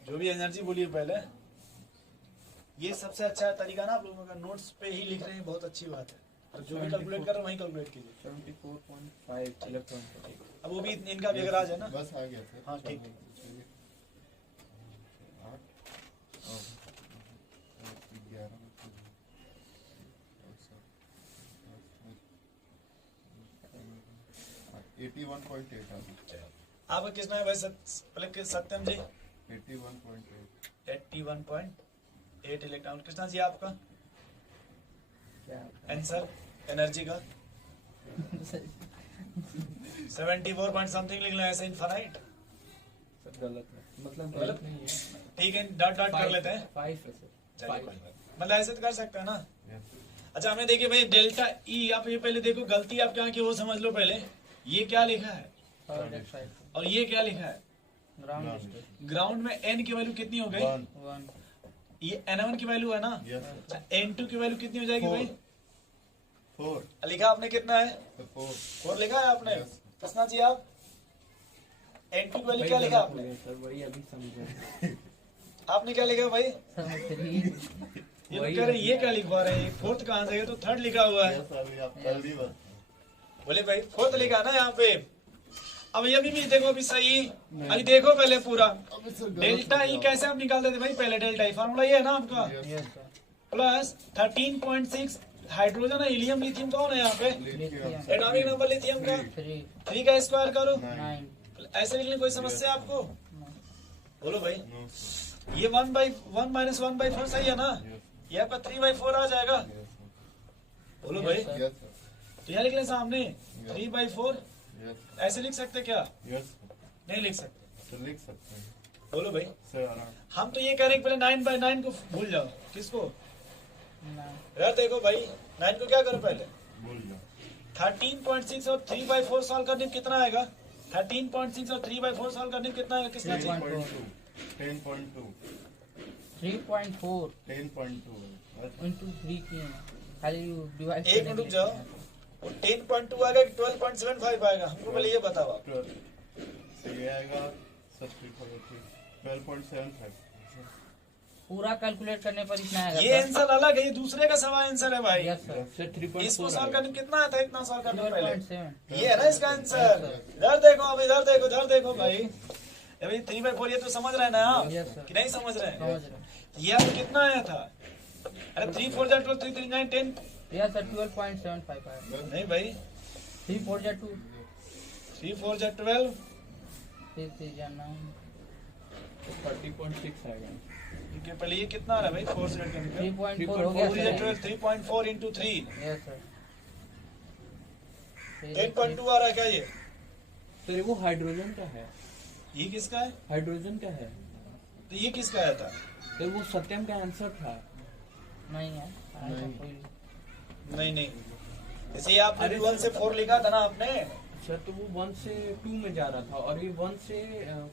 जो भी एनर्जी बोलिए पहले। ये सबसे अच्छा तरीका ना आप लोगों का, नोट्स पे ही लिख रहे हैं, बहुत अच्छी बात है। और जो भी कैलकुलेट कर रहे हैं वही कैलकुलेट कीजिए। 74.5 इलेक्ट्रॉन वोल्ट। अब वो भी इनका भी अगर आ जाए ना। बस आ गया सर। हाँ, ठीक। चलिए। 8 और 11 81.8 आ गया। आपका कितना है भाई पहले सत्यम जी? 81.8 81.8 इलेक्ट्रॉन। कृष्णा जी आपका क्या आंसर एनर्जी का? 74 पॉइंट समथिंग लिख लो ऐसे इनफाइनाइट। सर गलत है, मतलब गलत नहीं है। ठीक है, डॉट डॉट कर लेते हैं। 5 है सर। चलिए कोई बात नहीं। मतलब ऐसे तो कर सकते हैं ना। यस अच्छा हमें देखिए भाई डेल्टा ई, आप ये पहले देखो गलती आप क्या की वो समझ लो पहले। ये क्या लिखा है और ये क्या लिखा है? ग्राउंड ग्राउंड में एन की वैल्यू कितनी हो गई? 1 ये N1 की वैल्यू है ना। यस अच्छा N2 की वैल्यू कितनी हो जाएगी भाई? 4 लिखा आपने कितना है? 4 4 लिखा है आपने? Yes. कृष्णा जी आप N2 की वैल्यू क्या लिखा आपने? सर वही अभी समझे। आपने क्या लिखा भाई? ये वही लोग कह रहे हैं ये क्या लिखवा रहे हैं? फोर्थ कहाँ से है? तो थर्ड लिखा हुआ है। यस अभी आप जल्दी बस बोले भाई फोर्थ लिखा ना यहाँ पे। अब ये भी देखो अभी सही। अभी देखो पहले पूरा डेल्टा ई कैसे आप निकालते थे भाई? पहले डेल्टा ई फार्मूला ये है ना आपका, प्लस 13.6 हाइड्रोजन है, हीलियम लिथियम कौन है यहाँ पे? एटॉमिक नंबर लिथियम का 3 का स्क्वायर करो। 9 ऐसे लिखने कोई समस्या आपको? बोलो भाई। नो ये 1/1 माइनस 1/4 सही है ना? ये आपका 3/4 आ जाएगा। बोलो भाई। यस तो यहाँ लिख लें सामने 3/4। यस ऐसे लिख सकते क्या? यस नहीं लिख सकते। सर लिख सकते हैं बोलो भाई। सर आराम हम तो ये कह रहे हैं कि पहले 9/9 को भूल जाओ। किसको? यार देखो भाई 9 को क्या करो पहले? भूल जाओ 13.6 और 3/4 सॉल्व करने में कितना आएगा? 13.6 और 3/4 सॉल्व करने में कितना आएगा? किसका चाहिए? 10.2 3.4 10.2 into 3 किए खाली डिवाइड एक मिनट रुक जाओ। वो 10.2 आएगा कि 12.75 आएगा? हमको पहले ये बताओ आप। 12 तो ये आएगा 12.75 पूरा कैलकुलेट करने पर इतना आएगा ये आंसर अलग है, ये दूसरे का सवाल आंसर है भाई। यस सर सर 3.4 इसको सॉल्व करने में कितना आता है? इतना सॉल्व करने में पहले 12.7 ये है ना इसका आंसर। इधर देखो, अब इधर देखो, इधर देखो भाई। अभी 3/4 ये तो समझ रहे हैं ना आप Yes, sir. कि नहीं समझ रहे हैं? समझ रहे ये अब कितना आया था? अरे 3 4 12 3 3 9 10 यस सर 12.75 आएगा नहीं भाई। 3 4 जा 2 3 4 12 फिर 3 जा 9 30.6 आएगा। इनके पहले ये कितना आ रहा है भाई? 4 से करने का 3.4 हो गया 4 सर 12 3.4 into 3 यस सर 10.2 आ रहा है क्या ये? सर वो हाइड्रोजन का है। ये किसका है? हाइड्रोजन का है। तो ये किसका आया था? सर वो सत्यम का आंसर था। नहीं है नहीं। कोई नहीं नहीं, इसे आपने 1 से 4 लिखा था ना आपने। सर तो वो 1 से 2 में जा रहा था और ये 1 से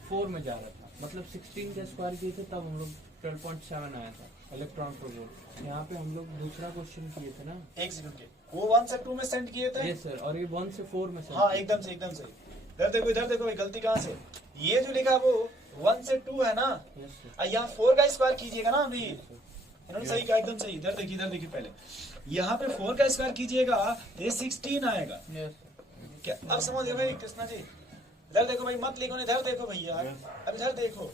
4 में जा रहा था। मतलब 16 का स्क्वायर किए थे तब हम लोग 12.7 आया था इलेक्ट्रॉन पर वोल्ट। यहाँ पे हम लोग दूसरा क्वेश्चन किए थे ना। एक सेकंड के वो 1 से 2 में सेंड किए थे। यस सर, और ये 1 से 4 में send हाँ किए थे। एकदम से एकदम से। इधर देखो भाई, गलती कहाँ से, ये जो लिखा वो 1 से 2 है ना, यस सर, और यहाँ 4 का स्क्वायर कीजिएगा ना अभी, इन्होंने सही कहा, एकदम सही। इधर देखिए पहले, यहाँ पे 4 का स्क्वायर कीजिएगा तो ये 16 आएगा। यस क्या अब समझ गए भाई कृष्णा जी? इधर देखो भाई, मत लिखो, इधर देखो भैया, अब इधर देखो,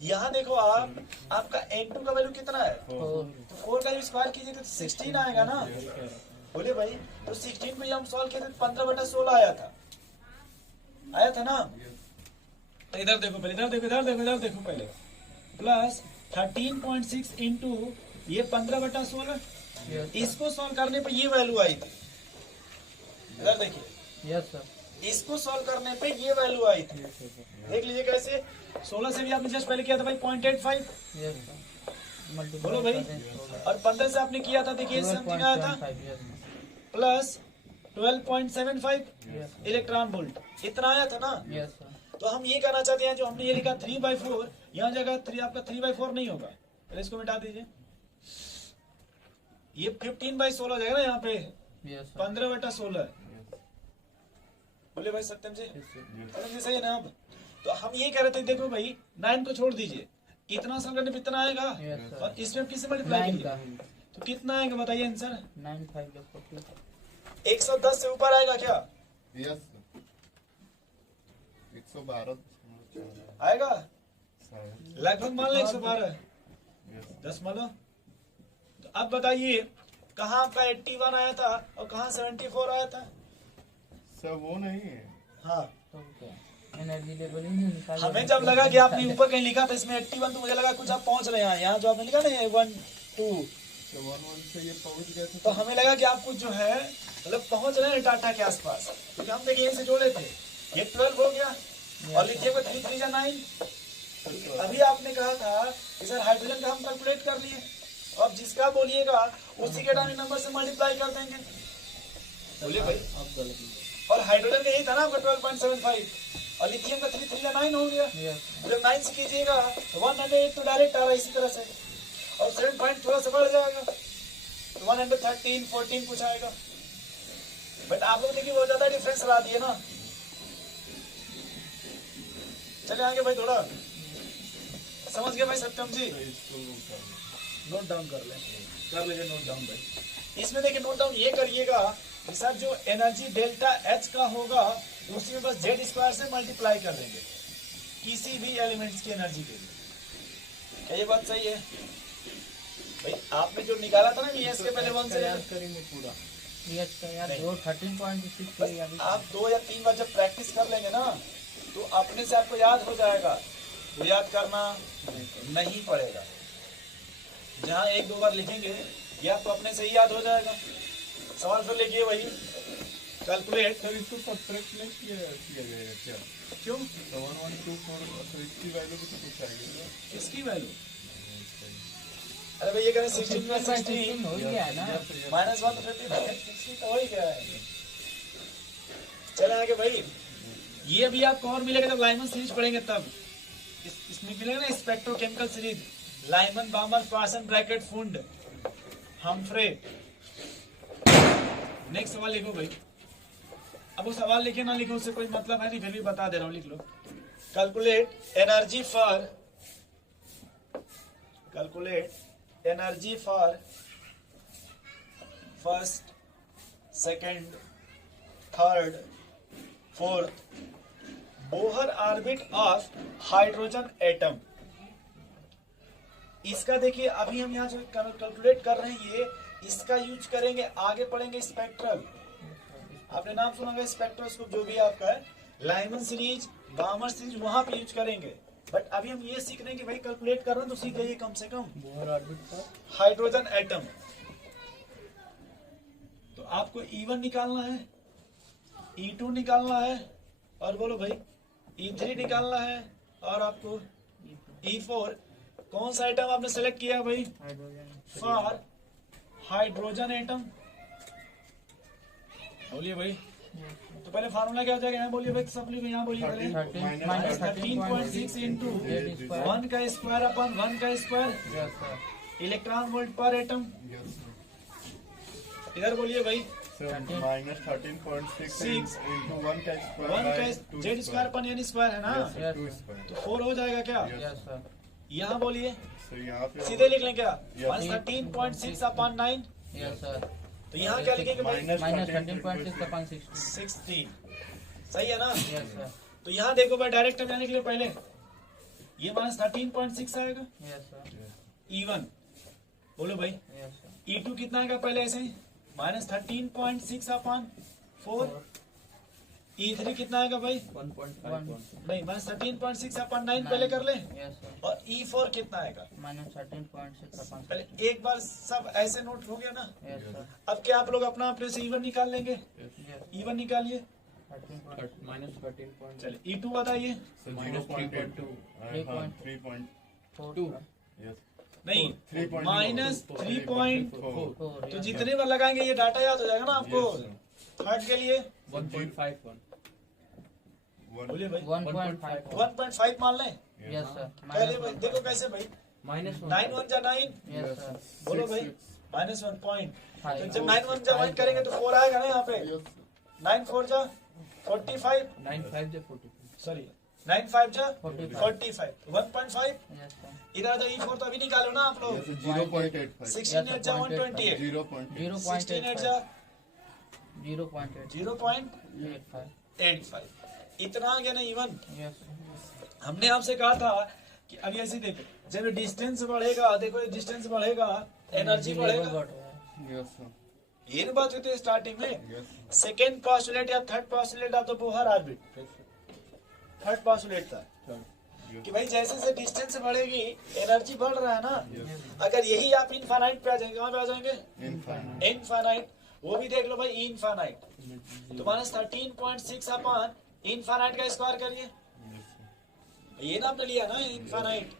यहाँ देखो आप, आपका n2 का वैल्यू कितना है, फोर तो 4 का स्क्वायर कीजिए तो 16 आएगा ना। बोले भाई, तो 16 को हम सॉल्व किए थे 15/16 आया था ना। तो इधर देखो पहले, इधर देखो पहले, प्लस 13.6 इंटू ये 15/16, इसको सॉल्व करने पे ये वैल्यू आई थी। इधर देखिए, यस सर, इसको सॉल्व करने पे ये वैल्यू आई थी। देख लीजिए कैसे, 16 से भी आपने जस्ट पहले किया था भाई 0.85, यस सर, बोलो भाई, और 15 से आपने किया था, देखिए समथिंग आया था प्लस 12.75 इलेक्ट्रॉन वोल्ट, इतना आया था ना। यस सर, तो हम ये करना चाहते हैं, जो हमने ये लिखा 3/4, यहाँ जगह 3 आपका 3/4 नहीं होगा, पहले इसको मिटा दीजिए, ये 15/16 हो जाएगा ना यहाँ पे, यस सर, 15/16। बोले भाई सत्यम जी, सत्यम जी सही है ना? अब तो हम ये कह रहे थे, देखो भाई 9 को छोड़ दीजिए, इतना सॉल्व करने पे कितना आएगा, Yes, sir. और इसमें किससे मल्टीप्लाई 9 का करिए तो कितना आएगा बताइए आंसर। 9 5 40 110 से ऊपर आएगा क्या, यस 112 आएगा शायद। लगभग, मान लो 112, यस 10 मान लो। तो अब बताइए, कहाँ आपका 81 आया था और कहाँ 74 आया था। सर वो नहीं है। हाँ, तो क्या एनर्जी लेवल ही नहीं निकाल, हमें जब लगा कि आपने ऊपर कहीं लिखा था इसमें 81, तो मुझे लगा कुछ आप पहुंच रहे हैं, यहाँ जो आपने लिखा ना 1 2, तो 1 से ये पहुंच गए थे। तो हमें लगा कि आप कुछ जो है मतलब पहुंच रहे हैं डाटा के आसपास, क्योंकि हम देखिए यहीं से जोड़े थे, ये 12 हो गया, और लिखिए 3 3 जा 9। अभी आपने कहा था कि सर हाइड्रोजन का हम कैलकुलेट कर लिए, अब जिसका बोलिएगा उसी के एटॉमिक नंबर से मल्टीप्लाई कर देंगे। बोलिए भाई, अब गलत है। और हाइड्रोजन का यही था ना आपका 12.75, और लिथियम का 3 3 जा 9 हो गया। यस जब 9 से कीजिएगा 108 तो डायरेक्ट आ रहा है इसी तरह से, और 7 पॉइंट थोड़ा सा बढ़ जाएगा तो 113 14 कुछ आएगा। बट आप लोग देखिए बहुत ज्यादा डिफरेंस ला दिए ना। चले आगे भाई, थोड़ा समझ गए भाई सत्यम जी? तो इसको नोट डाउन कर लीजिए नोट डाउन भाई। इसमें देखिए नोट डाउन ये करिएगा कि सर जो एनर्जी डेल्टा एच का होगा उसी में बस जेड स्क्वायर से मल्टीप्लाई कर देंगे किसी भी एलिमेंट्स की एनर्जी के लिए। क्या ये बात सही है भाई? आपने जो निकाला था ना ईएस के पहले 1 से, याद करेंगे पूरा। यस का यार नहीं। 2 13.6 बस के याद आप 2 या 3 बार जब प्रैक्टिस कर लेंगे ना तो अपने से आपको याद हो जाएगा, वो याद करना नहीं पड़ेगा। जहाँ 1 2 बार लिखेंगे ये आपको अपने से ही याद हो जाएगा। सवाल फिर लिखिए वही, कैलकुलेट। सर इसको सब्ट्रैक्ट नहीं किया जाएगा क्या? क्यों? तो 1 1 2 4 तो इसकी वैल्यू भी तो कुछ आएगी ना? किसकी वैल्यू? अरे भाई ये करें 16 में 16 हो गया है ना। -1 तो 50 तो हो ही गया है। चले आगे भाई, ये भी आपको और मिलेगा जब लाइमन सीरीज पढ़ेंगे तब। इसमें मिलेगा ना spectrochemical series, Lyman, बामर, person, bracket, फुंड, Humphrey. Next सवाल लिखो भाई। अब वो सवाल लिखे ना लिखो उससे कोई मतलब है नहीं, फिर भी बता दे रहा हूँ, लिख लो। Calculate energy for first, second, third, fourth Bohr orbit of hydrogen atom. इसका देखिए अभी हम यहाँ जो कैलकुलेट कर रहे हैं ये इसका यूज करेंगे, आगे पढ़ेंगे स्पेक्ट्रल। आपने नाम सुना होगा स्पेक्ट्रोस्कोप, जो भी आपका है, लाइमन सीरीज, बामर सीरीज, वहां पे यूज करेंगे। बट अभी हम ये सीख रहे हैं कि भाई कैलकुलेट कर रहे हैं तो सीख जाइए कम से कम बोहर ऑर्बिट पर हाइड्रोजन एटम। तो आपको E1 निकालना है, E2 निकालना है, और बोलो भाई E3 निकालना है, और आपको E4। कौन सा आइटम आपने सेलेक्ट किया भाई? Hydrogen for hydrogen atom. बोलिए भाई, तो पहले फार्मूला क्या हो जाएगा? यहाँ बोलिए भाई, सब लोग यहाँ बोलिए पहले। 13.6 इंटू 1 का स्क्वायर अपन 1 का square yes sir electron volt पर एटम। Yes sir. इधर बोलिए भाई, sir So minus 13.6 Six. into 1 का स्क्वायर वन बाय का 2 जेड स्क्वायर अपन यानी स्क्वायर है ना, Yes, 2 sir. स्क्वायर। तो 4 हो जाएगा क्या? Yes. यस सर, यहाँ बोलिए, So यहाँ पे सीधे लिख लें क्या? Yes. Minus 13.6 upon 9, yes sir, तो यहाँ क्या लिखेंगे भाई? Minus 13.6 upon 16। 16, सही है ना? यस सर, तो यहाँ देखो भाई, डायरेक्ट हम जाने के लिए पहले ये माइनस 13.6 आएगा, यस सर, E1 बोलो भाई, यस सर, E2 कितना आएगा पहले ऐसे ही, माइनस 13.6 अपॉन 4, E3 कितना आएगा भाई? 1.5 नहीं, माइनस 13.6 अपॉन 9 पहले कर ले, यस सर, और E4 कितना आएगा? माइनस 13.6 अपॉन पहले एक बार सब ऐसे नोट हो गया ना। यस सर, अब क्या आप लोग अपना अपने से E1 निकाल लेंगे? यस, E1 निकालिए, 13.6 माइनस 13. चलिए E2 बताइए। So Minus 0.82 3.2. 3.2 yes नहीं, 3.0 माइनस 3. 4 तो जितने बार लगाएंगे ये डाटा याद हो जाएगा ना आपको। थर्ड के लिए 1.51. बोलिए भाई, 1.5 1.5 मान लें यस सर, पहले भाई, देखो कैसे भाई, माइनस 9 1 जा 9, यस सर, बोलो भाई, माइनस 1 पॉइंट, तो 5 जब 9 1 जा 1 करेंगे तो 4 आएगा ना यहाँ पे, 9 4 जा 45, 9.5 से 45. सॉरी 9 5 जा 45 45, 1.5 यस सर, इधर जो E4 तो अभी निकालो ना आप लोग, 0.85 16 8 जा 128, 0.8 16 8 जा 0.8 0.85, 85 इतना आ गया ना E1। यस हमने आपसे कहा था कि अभी ऐसे देखो, जब डिस्टेंस बढ़ेगा, देखो ये डिस्टेंस बढ़ेगा, एनर्जी बढ़ेगा, yes sir ये बात हुई थी स्टार्टिंग में। yes सेकेंड पॉस्टुलेट या थर्ड पॉस्टुलेट तो बोहर ऑर्बिट, थर्ड पॉस्टुलेट था कि भाई जैसे जैसे डिस्टेंस बढ़ेगी एनर्जी बढ़ रहा है ना। अगर यही आप इनफाइनाइट पे आ जाएंगे, कहाँ पे आ जाएंगे? infinite इनफाइनाइट, वो भी देख लो भाई इनफाइनाइट, तो माइनस 13.6 अपॉन इनफाइनाइट का स्क्वायर करिए, yes sir ये ना आपने लिया ना इनफाइनाइट,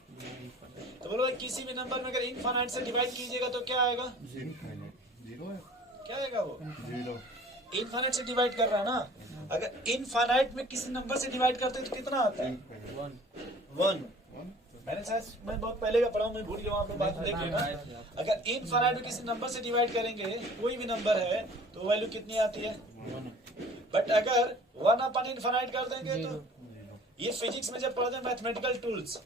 तो बोलो भाई किसी भी नंबर में अगर इनफाइनाइट से डिवाइड कीजिएगा तो क्या आएगा? infinite 0 है क्या आएगा वो? 0 इनफाइनाइट से डिवाइड कर रहा है ना। अगर इनफाइनाइट में किसी नंबर से डिवाइड करते हैं तो कितना आता है? 1। मैंने शायद मैं बहुत पहले का पढ़ा हूँ, मैं भूल गया, आप लोग बात देख लेना। अगर इनफाइनाइट में किसी नंबर से डिवाइड करेंगे, कोई भी नंबर है, तो वैल्यू कितनी आती है? बट अगर 1 अपन इनफाइनाइट कर देंगे तो ये फिजिक्स में जब पढ़ते हैं मैथमेटिकल टूल्स,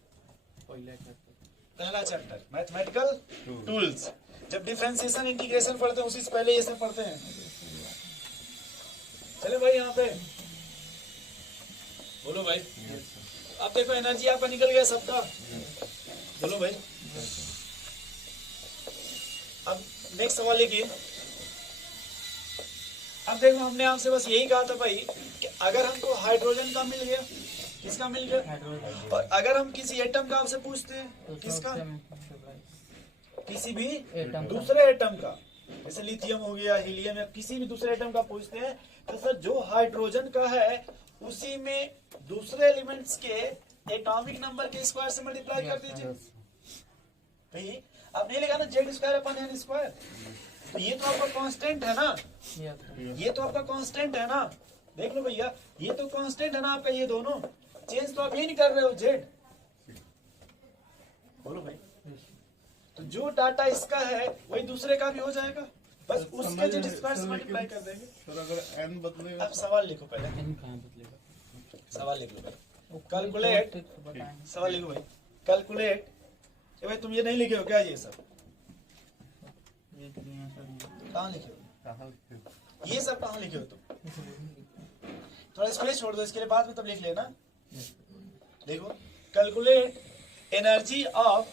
पहला चैप्टर मैथमेटिकल टूल्स, जब डिफरेंशिएशन इंटीग्रेशन पढ़ते हैं उसी से पहले ये सब पढ़ते हैं। चले भाई यहाँ पे बोलो भाई, अब देखो एनर्जी आपका निकल गया सबका, बोलो भाई। अब नेक्स्ट सवाल लिखिए। अब देखो हमने आपसे बस यही कहा था भाई कि अगर हमको हाइड्रोजन का मिल गया, किसका मिल गया, हाइड्रोजन और अगर हम किसी एटम का आपसे पूछते हैं, तो किसका, किसी भी एटम का। दूसरे एटम का, जैसे लिथियम हो गया, हीलियम या किसी भी दूसरे एटम का पूछते हैं, तो सर जो हाइड्रोजन का है उसी में दूसरे एलिमेंट्स के एटॉमिक नंबर के स्क्वायर से मल्टीप्लाई कर दीजिए। भाई अब नहीं लिखा ना Z square upon N square, तो ये तो आपका कांस्टेंट है ना, ये तो आपका कांस्टेंट है ना, देख लो भैया ये तो कांस्टेंट है ना आपका, ये दोनों चेंज तो आप ये नहीं कर रहे हो जेड, बोलो भाई। तो जो डाटा इसका है वही दूसरे का भी हो जाएगा, बस उसके जेड स्क्वायर से मल्टीप्लाई कर देंगे। सर अगर n बदलेगा अब सवाल लिखो पहले, n कहाँ बदलेगा? सवाल लिख लो पहले, कैलकुलेट, सवाल लिखो भाई, कैलकुलेट। ये भाई तुम ये नहीं लिखे हो क्या, ये सब कहाँ लिखे हो, कहाँ लिखे हो? ये सब कहाँ लिखे हो तुम? थोड़ा स्पेस छोड़ दो इसके लिए, बाद में तब लिख लेना। देखो calculate energy of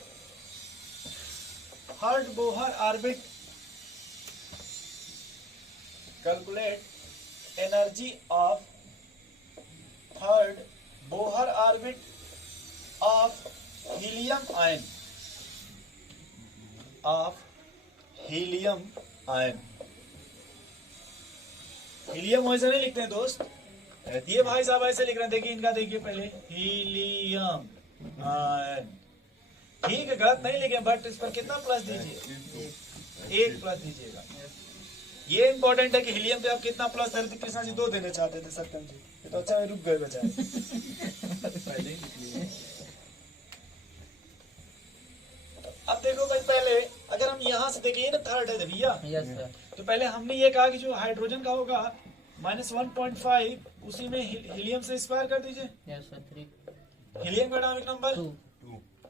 third Bohr orbit, calculate energy of third Bohr orbit of helium ion, of helium ion. Helium वैसे नहीं लिखते हैं दोस्त, ये भाई साहब ऐसे लिख रहे हैं, देखिए इनका देखिए पहले, हीलियम आयन, ठीक है गलत नहीं लिखे, बट इस पर कितना प्लस दीजिए, 1 प्लस दीजिएगा। ये इंपॉर्टेंट है कि हीलियम पे आप कितना प्लस दे रहे थे, कृष्णा जी 2 देने चाहते थे, सत्यम जी ये तो अच्छा रुक गए बेचारे। पहले ही लिख लिया। अब देखो भाई पहले अगर हम एटम यहाँ से देखिए ना, थर्ड है भैया। Yes sir. तो पहले हमने ये कहा कि जो हाइड्रोजन का होगा -1.5, उसी में हीलियम से स्क्वायर कर दीजिए। Yes sir. 3 हीलियम का एटॉमिक नंबर 2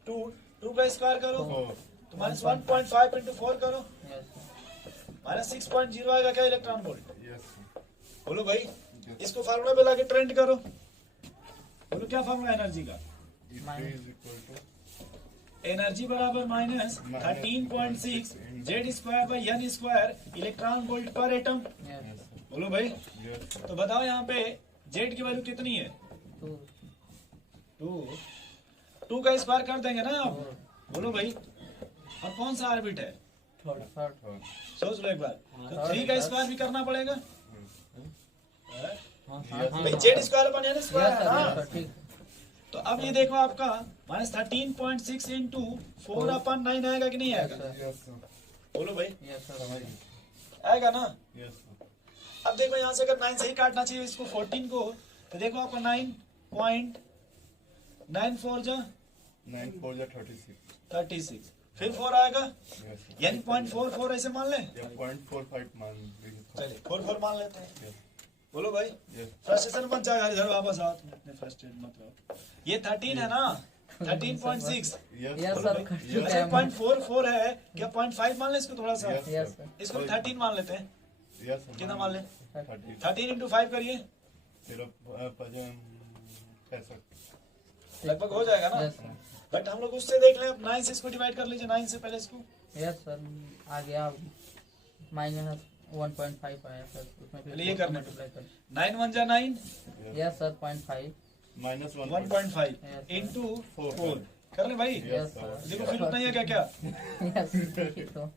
2, 2 का स्क्वायर करो 4 तो -1.5 × 4 करो, यस सर। -6.0 आएगा क्या इलेक्ट्रॉन वोल्ट। यस बोलो भाई, इसको फार्मूला पे लाके ट्रेंड करो। बोलो क्या फार्मूला एनर्जी का। E3 is equal to energy बराबर -13.6 Z²/n² इलेक्ट्रॉन वोल्ट पर एटम। यस बोलो भाई, yes तो बताओ यहाँ पे Z की वैल्यू कितनी है। 2 2 का स्क्वायर कर देंगे ना आप। बोलो भाई, और कौन सा ऑर्बिट है, थर्ड। सोच लो एक बार। तो 3 का स्क्वायर भी करना पड़ेगा। भाई Z² यस स्क्वायर है ना। सर। ठीक। तो अब ये देखो आपका -13.6 × 4/9 आएगा कि नहीं आएगा। yes sir बोलो भाई, यस सर। आएगा ना। yes sir अब देखो यहाँ से अगर 9 से ही काटना चाहिए इसको 14 को, तो देखो आपका 9.94 जा 9 4 जा 36 36, फिर 4 आएगा, yes sir यानी 0.44 ऐसे मान ले। या 0.45 मान लीजिए चलिए 44 मान लेते हैं। yes बोलो भाई, yes फ्रस्ट्रेशन मत जाएगा, इधर वापस आओ, तुम इतने फ्रस्ट्रेट मत रहो। ये 13 है ना, 13.6, yes yes sir sir. Cut चुका अच्छा है। 0.44 है क्या, 0.5 मान ले इसको थोड़ा सा, Yes. Yes sir. इसको 13 मान लेते हैं। yes sir कितना मान ले, 30 13 × 5 करिए, फिर 65 लगभग हो जाएगा ना। Yes sir. बट हम लोग उससे देख लें, 9 से इसको डिवाइड कर लीजिए, 9 से पहले इसको। Yes sir. आ गया -1.5 आया सर, उसमें फिर चलिए ये करने दो। मल्टीप्लाई कर। 9 1 जा 9, yes sir. 0.5 -1 1.5 Yes, into Four. 4 कर ले भाई। Yes sir. देखो फिर उतना ही है क्या क्या। Yes sir. तो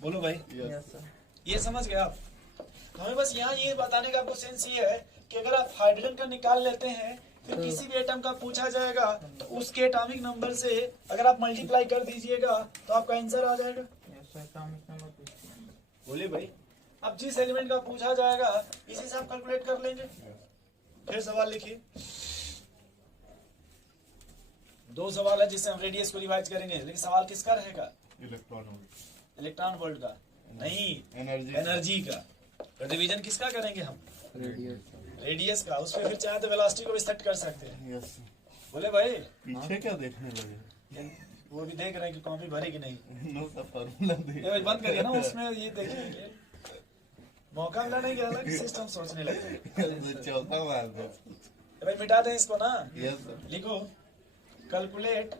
बोलो भाई, yes यस सर। ये समझ गए आप। तो हमें बस यहाँ ये बताने का आपको सेंस ये है कि अगर आप हाइड्रोजन का निकाल लेते हैं, फिर तो- किसी भी एटम का पूछा जाएगा तो उसके एटॉमिक नंबर से अगर आप मल्टीप्लाई कर दीजिएगा तो आपका आंसर आ जाएगा। Yes sir. एटॉमिक नंबर बोलिए भाई, अब जिस एलिमेंट का पूछा जाएगा इसी से आप कैलकुलेट कर लेंगे। फिर सवाल लिखिए, 2 सवाल है जिससे हम रेडियस को रिवाइज करेंगे, लेकिन सवाल किसका रहेगा, इलेक्ट्रॉन वोल्ट इलेक्ट्रॉन वोल्ट का नहीं, एनर्जी एनर्जी का। तो डिवीजन किसका करेंगे हम, रेडियस। रेडियस का। उस पर फिर चाहे तो वेलोसिटी को भी सेट कर सकते हैं। यस बोले भाई, पीछे क्या देखने लगे वो भी देख रहे हैं कि कॉपी भरे कि नहीं। नो सा फार्मूला दे ये भाई बंद करिए ना, उसमें ये देखिए मौका मिला नहीं, क्या अलग सिस्टम सोचने लगे। चौथा मार दो ये भाई मिटा दें इसको ना, यस सर लिखो कैलकुलेट।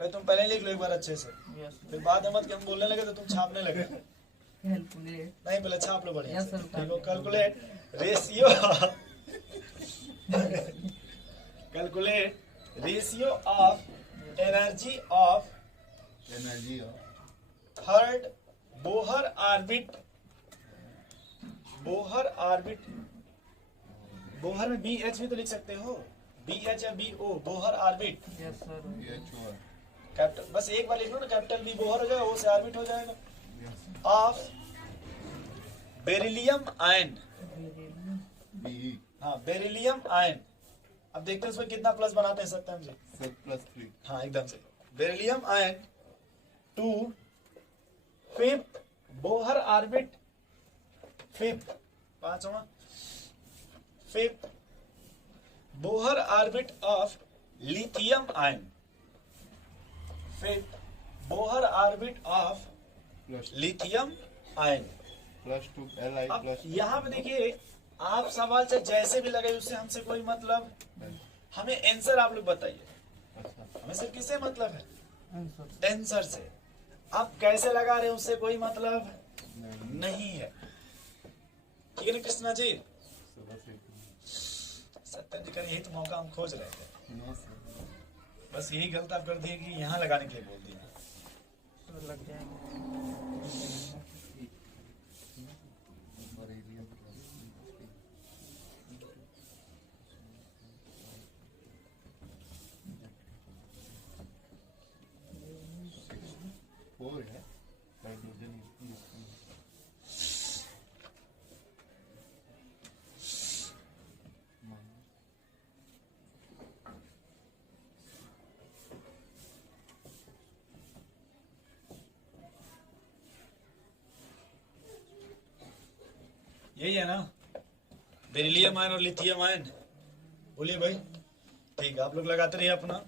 भाई तुम पहले लिख लो एक बार अच्छे से, यस फिर बाद में मत कि हम बोलने लगे तो तुम छापने लगे। कैलकुलेट। नहीं पहले छाप लो बढ़िया Yes, से। sir. देखो calculate ratio, calculate ratio of energy of energy third Bohr orbit. Bohr orbit, Bohr में BH भी तो लिख सकते हो, BH या BO, Bohr orbit. Yes sir. ये छुआ कैपिटल बस एक बार लिख लो ना, कैपिटल B बोहर हो जाएगा, O से ऑर्बिट हो जाएगा। Yes of beryllium ion, B हाँ बेरिलियम आयन। अब देखते हैं उसमें कितना प्लस बनाते हैं सत्यम जी। 7+3 हाँ एकदम से, beryllium ion to fifth Bohr orbit, fifth पांचवा, fifth Bohr orbit of lithium ion, fifth Bohr orbit of plus lithium ion. +2 Li अब प्लस यहाँ पे देखिए, आप सवाल से जैसे भी लगे उससे हमसे कोई मतलब, हमें आंसर आप लोग बताइए। अच्छा हमें सिर्फ किससे मतलब है, आंसर। आंसर से। आप कैसे लगा रहे हैं उससे कोई मतलब नहीं है। ठीक है ना कृष्णा जी, सुबह से सत्यम जी का यही तो मौका हम खोज रहे थे। नो सर बस यही गलत आप कर दिए कि यहाँ लगाने के लिए बोल दिया। लग जाएगा। बरेलियम 4 है हाइड्रोजन यही है ना, बेरिलियम आयन और लिथियम आयन। बोलिए भाई। ठीक है, आप लोग लगाते रहिए अपना।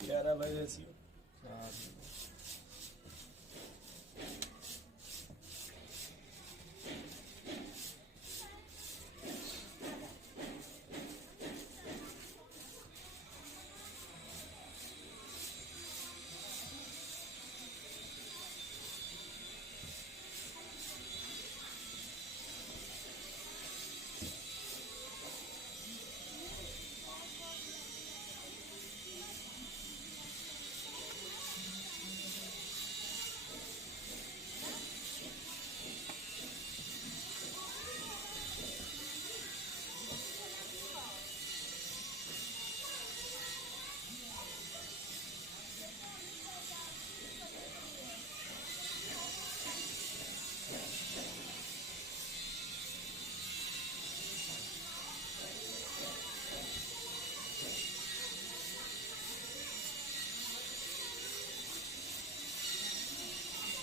क्या रहा भाई रेशियो?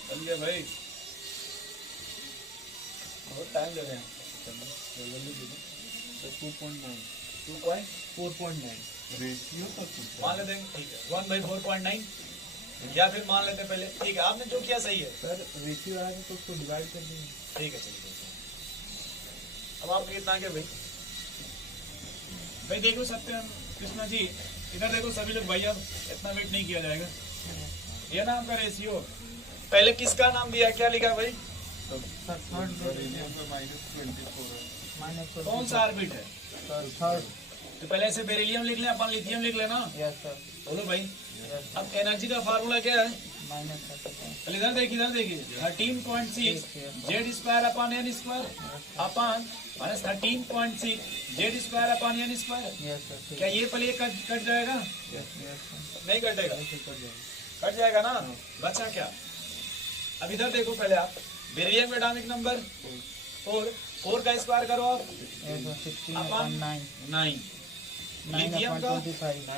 बन गया भाई, बहुत टाइम लगे हैं। तो 2.9 2.4.9 रेशियो तो कुछ मान लेते हैं। ठीक है, 1/4.9 या फिर मान लेते हैं पहले। ठीक है, आपने जो किया सही है। सर रेशियो आएगा तो उसको डिवाइड कर देंगे। ठीक है, चलिए। अब आपको कितना आ गया भाई? भाई देखो सत्यम कृष्णा जी, इधर देखो सभी लोग। भाई अब इतना वेट नहीं किया जाएगा। ये ना आपका रेशियो। पहले किसका नाम दिया, क्या लिखा भाई? सर थर्ड बेरिलियम का -24 है। माइनस कौन सा ऑर्बिट है? Sir third. तो पहले से बेरिलियम लिख लें, अपन लिथियम लिख लेना। Yes sir. बोलो भाई। यस अब एनर्जी का फार्मूला क्या है? Minus sir. पहले इधर देखिए 13.6 Z² upon N² upon -13.6 Z² upon N²। Yes sir. क्या ये पहले कट जाएगा? Yes sir. नहीं कटेगा? ऐसे कर देंगे। कट जाएगा ना। बचा क्या? अब इधर देखो पहले आप, बेरिलियम का एटॉमिक नंबर 4 का स्क्वायर करो आप, यस सर। 16 अपन अपॉन 9 9। 9 लिथियम अपॉन का 25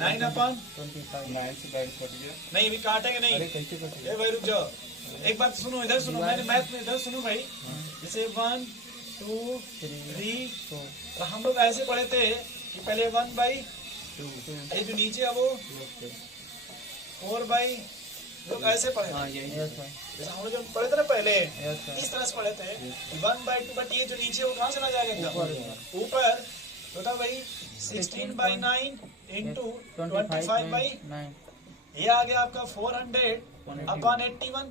9 अपॉन 25 9 से बैठ कट गया। नहीं, अभी काटेंगे अरे नहीं। कैसे कर ए भाई रुक जाओ, एक बात सुनो, इधर सुनो, मैंने मैथ में इधर सुनो भाई। जैसे 1 2 3 4 तो हम लोग ऐसे पढ़े थे कि पहले 1/2, ये जो नीचे है वो 4/, लोग ऐसे पढ़े थे। हाँ यही यस सर। जैसे हम लोग जो पढ़े थे ना पहले, यस सर। इस तरह से पढ़े थे 1/2, बट ये जो नीचे वो कहाँ चला जाएगा एकदम ऊपर। तो था भाई 16/9 इंटू 25/9। ये आ गया आपका 400 अपॉन 81।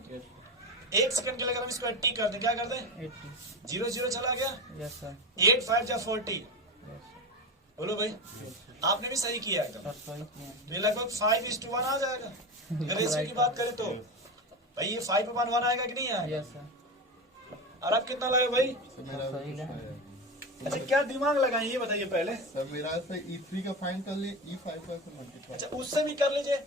एक सेकंड के लिए अगर हम इसको 80 कर दें, क्या कर दें? 80 0 0 चला गया। Yes sir. 8 5 जा 40। यस बोलो भाई, आपने भी सही किया एकदम। सर। सही किया। ये लगभग 5:1 आ जाएगा। अगर रेशियो की बात करें तो भाई ये 5/1 आएगा कि नहीं आएगा? Yes sir. और आप कितना लगे भाई? मेरा सही है। अच्छा, क्या दिमाग लगाए ये बताइए पहले। सर मेरा से E3 का फाइंड कर लिए, E5 का मल्टीप्लाई। अच्छा, उससे भी कर लीजिए,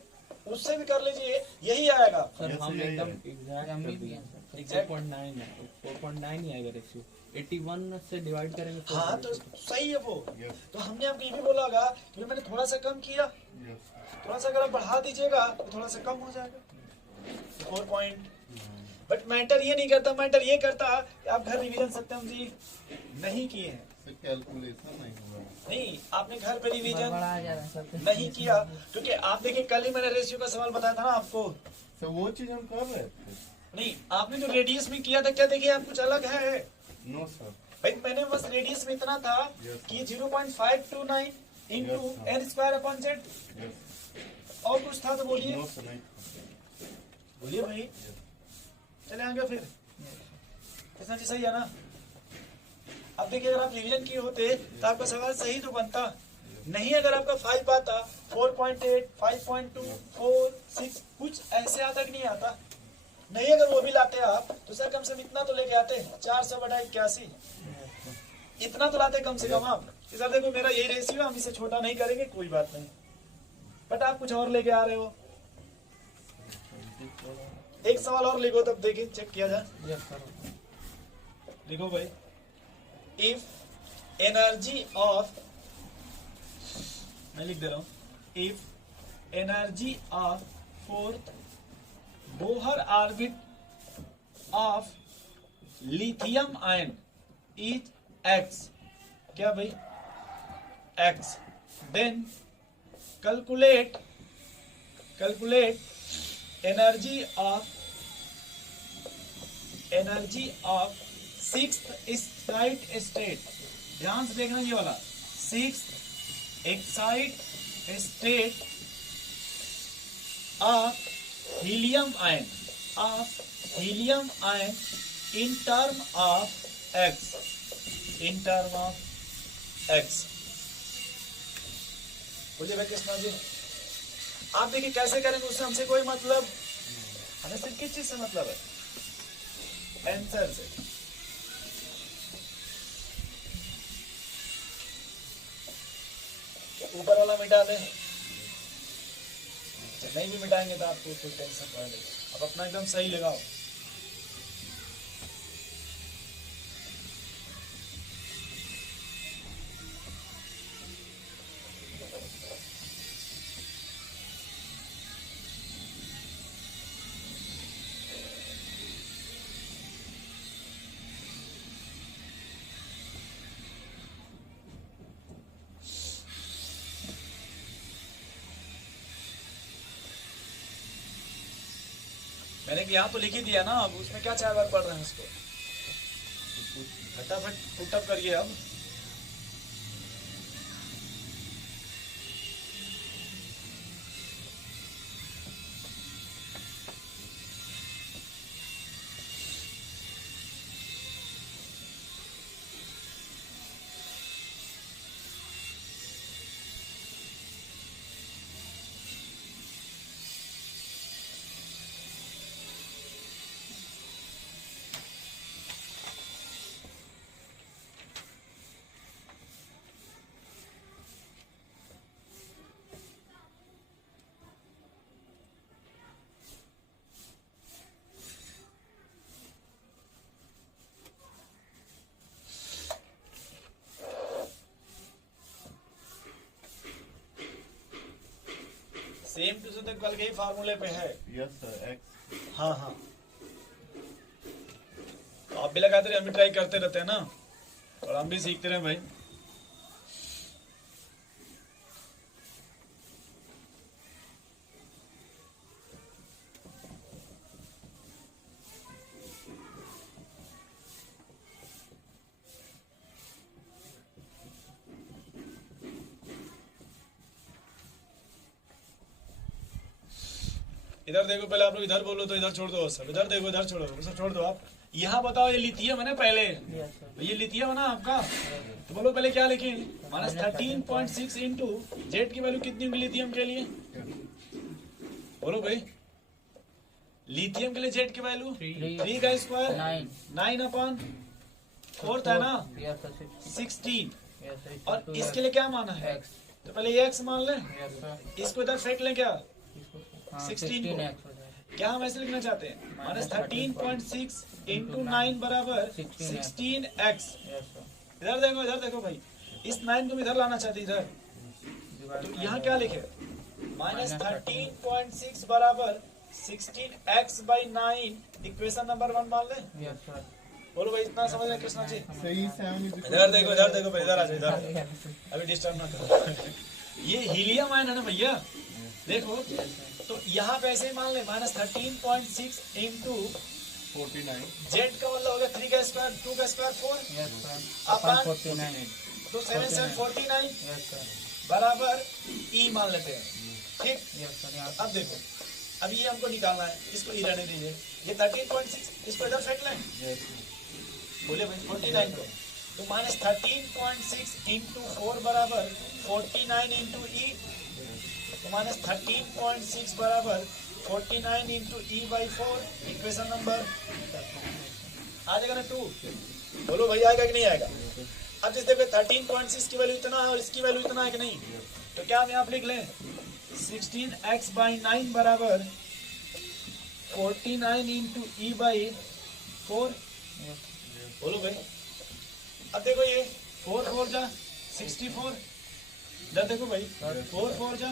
उससे भी कर लीजिए, यही आएगा। सर यस, हम यही एकदम है। एग्जैक्ट हम कर भी दिए। हैं सर। 4.9 है, 4.9 ही आएगा रेशियो। 81 से डिवाइड करेंगे तो हाँ तो सही है वो। यस तो हमने आपको ये भी बोला होगा कि मैंने थोड़ा सा कम किया, यस थोड़ा सा अगर आप बढ़ा दीजिएगा तो थोड़ा सा कम हो जाएगा 4 पॉइंट। बट मैटर ये नहीं करता, मैटर ये करता कि आप घर रिवीजन सत्यम जी नहीं किए हैं। से कैलकुलेशन नहीं हुआ। नहीं, आपने घर पे रिवीजन बड़ा जा रहा है सब। नहीं किया, क्योंकि आप देखिए कल ही मैंने रेशियो का सवाल बताया था ना आपको। तो वो चीज हम कर रहे थे। नहीं, आपने जो रेडियस में किया था, क्या देखिए आप कुछ अलग है। No sir. भाई मैंने बस रेडियस में इतना था Yes, कि 0.529 into Yes, sir. N square upon Z, yes और कुछ था तो बोलिए, नो सर नहीं था। बोलिए भाई। चले आगे फिर, कृष्णा जी सही है ना। अब देखिए अगर आप रिवीजन किए होते तो आपका सवाल सही तो बनता नहीं। अगर आपका 5 आता, 4.8, 5.2, 4, 6 कुछ ऐसे आता कि नहीं आता नहीं। अगर वो भी लाते आप तो सर कम से कम इतना तो लेके आते, 400/81 इतना तो लाते कम से कम आप कि सर देखो मेरा यही रेशियो, हम इसे छोटा नहीं करेंगे, कोई बात नहीं। बट आप कुछ और लेके आ रहे हो। एक सवाल और लिखो तब देखिए, चेक किया जाए। Yes sir. लिखो भाई, इफ एनर्जी ऑफ, मैं लिख दे रहा हूं, if energy of fourth Bohr orbit of lithium ion is X, क्या भाई X, then calculate energy of sixth excite state. ध्यान से देखना ये वाला, sixth excite state of helium ion in term of X. बोलिए भाई कृष्णा जी, आप देखिए कैसे करेंगे, उससे हमसे कोई मतलब, हमें सिर्फ किस चीज से मतलब है, आंसर से। ऊपर वाला मिटा दे, नहीं भी मिटाएंगे तो आपको कोई टेंशन पड़ेगा। अब अपना एकदम सही लगाओ। मैंने यहाँ तो लिख ही दिया ना, अब उसमें क्या 4 बार पढ़ रहे हैं उसको, फटाफट पुटअप करिए अब। सेम टू सेम कल के ही फार्मूले पे है। Yes sir x. हाँ हाँ, तो आप भी लगाते रहे, हम भी ट्राई करते रहते हैं ना, और हम भी सीखते रहे भाई। इधर देखो, पहले आप लोग इधर बोलो तो इधर छोड़ दो, सब इधर देखो, इधर छोड़ो, सब छोड़ दो। आप यहाँ बताओ, ये लिथियम है ना पहले, यस सर। ये लिथियम है ना आपका, तो बोलो पहले क्या लिखे, -13.6 इंटू जेड की वैल्यू कितनी होगी लिथियम के लिए, बोलो भाई। लिथियम के लिए जेड की वैल्यू 3 का स्क्वायर 9/4 है ना, यस सर। 16। Yes sir. और इसके लिए क्या माना है, एक्स। तो पहले ये एक्स मान लें, यस सर। इसको इधर फेंक लें क्या, इसको 16 को। एक्स हो जाएगा। क्या हम ऐसे लिखना चाहते हैं? -13.6 इंटू 9 बराबर 16x। यस सर, इधर देखो भाई, इस 9 को भी इधर लाना चाहते हैं इधर, तो यहाँ क्या लिखे? -13.6 बराबर 16x बाई 9 इक्वेशन नंबर 1 मान ले। यस सर, बोलो भाई, इतना समझ रहे कृष्णा जी? सही 7 इज इधर देखो भाई, इधर आ जाओ, इधर आ जाओ। अभी डिस्टर्ब ना करो। ये हीलियम आयन है ना भैया, देखो तो यहाँ पे ऐसे ही मान ले -13.6 इंटू 49 जेड का मतलब हो गया 3 का स्क्वायर 2 का स्क्वायर 4 यस सर, अपन 49, तो 7 7 49 यस सर, बराबर ई मान लेते हैं, ठीक। यस सर, यहाँ अब देखो, अब ये हमको निकालना है, इसको ई रहने दीजिए, ये 13.6 इसको इधर फेंक लें, यस बोले भाई 49 को, तो -13.6 इंटू 4 बराबर 49 इंटू ई, तो -13.6 बराबर 49 into E by 4, equation number आ जाएगा ना 2। बोलो भाई, आएगा कि नहीं आएगा? अब जिस देखो 13.6 की वैल्यू इतना है और इसकी वैल्यू इतना है कि नहीं, तो क्या हम यहाँ पे लिख लें 16x बाई 9 बराबर 49 इंटू ई बाई 4। बोलो भाई, अब देखो ये 4 4 जा 64, इधर देखो भाई 4 4 जा,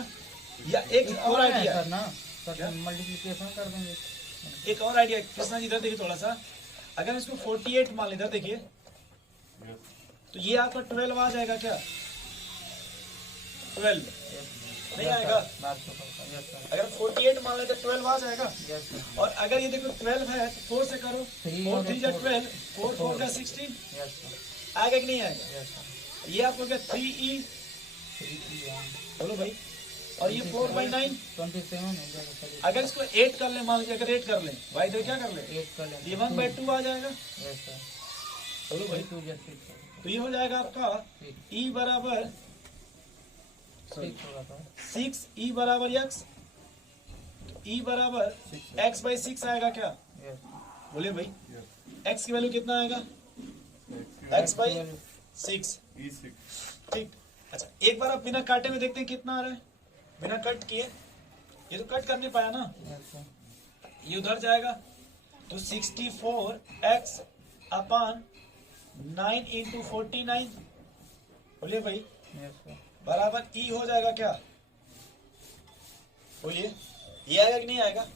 या एक और आइडिया, सर ना सर, मल्टीप्लिकेशन कर देंगे। एक और आइडिया कृष्णा जी, इधर देखिए थोड़ा सा, अगर इसको 48 मान ले, इधर देखिए, तो ये आपका 12 आ जाएगा क्या? 12 नहीं आएगा? बात तो करता, यस सर, अगर 48 मान ले तो 12 आ जाएगा। यस सर, और अगर ये देखो 12 है तो 4 से करो, 4 3 जा 12, 4 4 जा 16, यस सर, आएगा कि नहीं आएगा? यस सर, ये आपको क्या 3e, 3 बोलो भाई, और ये 4/9, 27 हो जाएगा सर, अगर इसको 8 कर ले, मान लीजिए अगर 8 कर ले भाई, तो क्या कर ले, 8 कर लेंगे, ये 1/2 आ जाएगा। यस सर, बोलो भाई, 2 जैसे 6 तो ये हो जाएगा आपका e बराबर 6 होगा सर, 6e बराबर x, e बराबर x बाई 6 आएगा क्या? यस बोलिए भाई, x की वैल्यू कितना आएगा? x बाई 6, E6 ठीक। अच्छा, एक बार आप बिना काटे में देखते हैं कितना आ रहा है, बिना कट किए, ये तो कट कर नहीं पाया ना, यस सर, ये उधर जाएगा, तो 64x अपान 9 इंटू 49, बोलिए भाई, यस सर, बराबर ई हो जाएगा क्या? बोलिए, ये आएगा कि नहीं आएगा?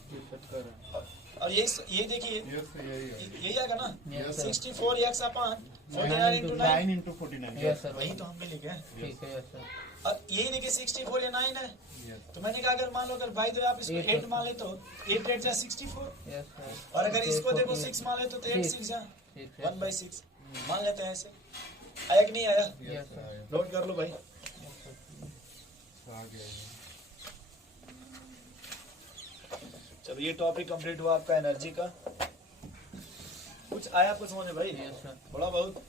और ये देखिए, यस यही है यही आएगा ना, Yes, sir. 64x अपान 49 इंटू 9, 9 into 49 यस सर, वही तो हम भी लिखे हैं। ठीक है, यस सर, और यही देखिए 64 या 9 है, Yes. तो मैंने कहा अगर मान लो अगर भाई तो आप इसको 8 मान ले तो 8 8 जा 64, यस सर, और अगर इसको देखो 6 मान ले तो 8 6 जा ठीक है, 1/6 मान लेते हैं ऐसे। आया कि नहीं आया? यस सर, नोट कर लो भाई। आ गया ये। चलो ये टॉपिक कंप्लीट हुआ आपका एनर्जी का। कुछ आया आपको समझ में भाई? यस सर, थोड़ा बहुत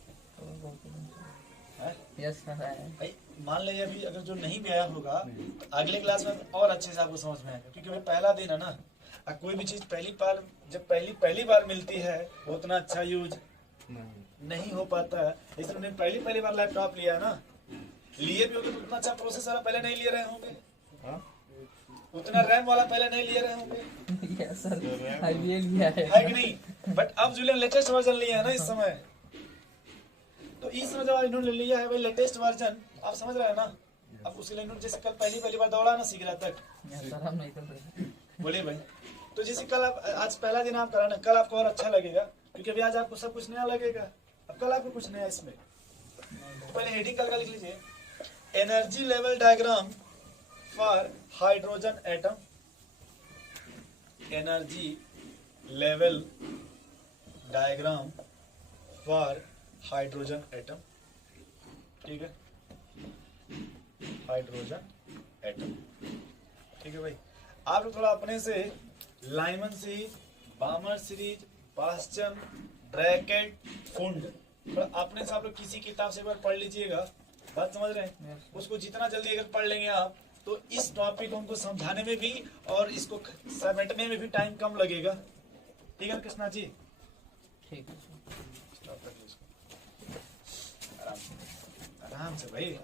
है? यस सर, भाई मान लीजिए अभी अगर जो नहीं भी आया होगा तो अगले क्लास में और अच्छे से आपको समझ में आएगा, क्योंकि भाई पहला दिन है ना, और कोई भी चीज पहली बार जब पहली बार मिलती है वो उतना अच्छा यूज नहीं हो पाता है। इसलिए उन्हें पहली बार लैपटॉप लिया है ना, लिए भी होंगे तो उतना अच्छा प्रोसेसर पहले नहीं लिए रहे होंगे, हाँ? उतना रैम वाला पहले नहीं लिए रहे होंगे, यस सर, आईबीएल भी आया है कि नहीं? बट अब जो लेटेस्ट वर्जन लिया है ना इस समय, तो इस समय जब इन्होंने लिया है भाई लेटेस्ट वर्जन, आप समझ रहे हैं ना, अब उसके लिए इन्होंने जैसे कल पहली बार दौड़ा ना सीख रहा तक, यस सर, हम नहीं कर रहे, बोलिए भाई, तो जैसे कल आप आज पहला दिन आप करा ना, कल आपको और अच्छा लगेगा, क्योंकि अभी आज आपको सब कुछ नया लगेगा, अब कल आपको कुछ नया इसमें। तो पहले हेडिंग कल का लिख लीजिए, energy level diagram for hydrogen atom, energy level diagram for hydrogen atom, ठीक है, हाइड्रोजन एटम, ठीक है भाई। आप लोग थोड़ा अपने से Lyman series, Balmer series, Paschen, Brackett, Pfund, थोड़ा अपने से आप लोग किसी किताब से एक बार पढ़ लीजिएगा, बात समझ रहे हैं? उसको जितना जल्दी अगर पढ़ लेंगे आप, तो इस टॉपिक को उनको समझाने में भी और इसको समेटने में भी टाइम कम लगेगा, ठीक है कृष्णा जी? ठीक है सर, स्टॉप कर दो इसको, आराम से भाई।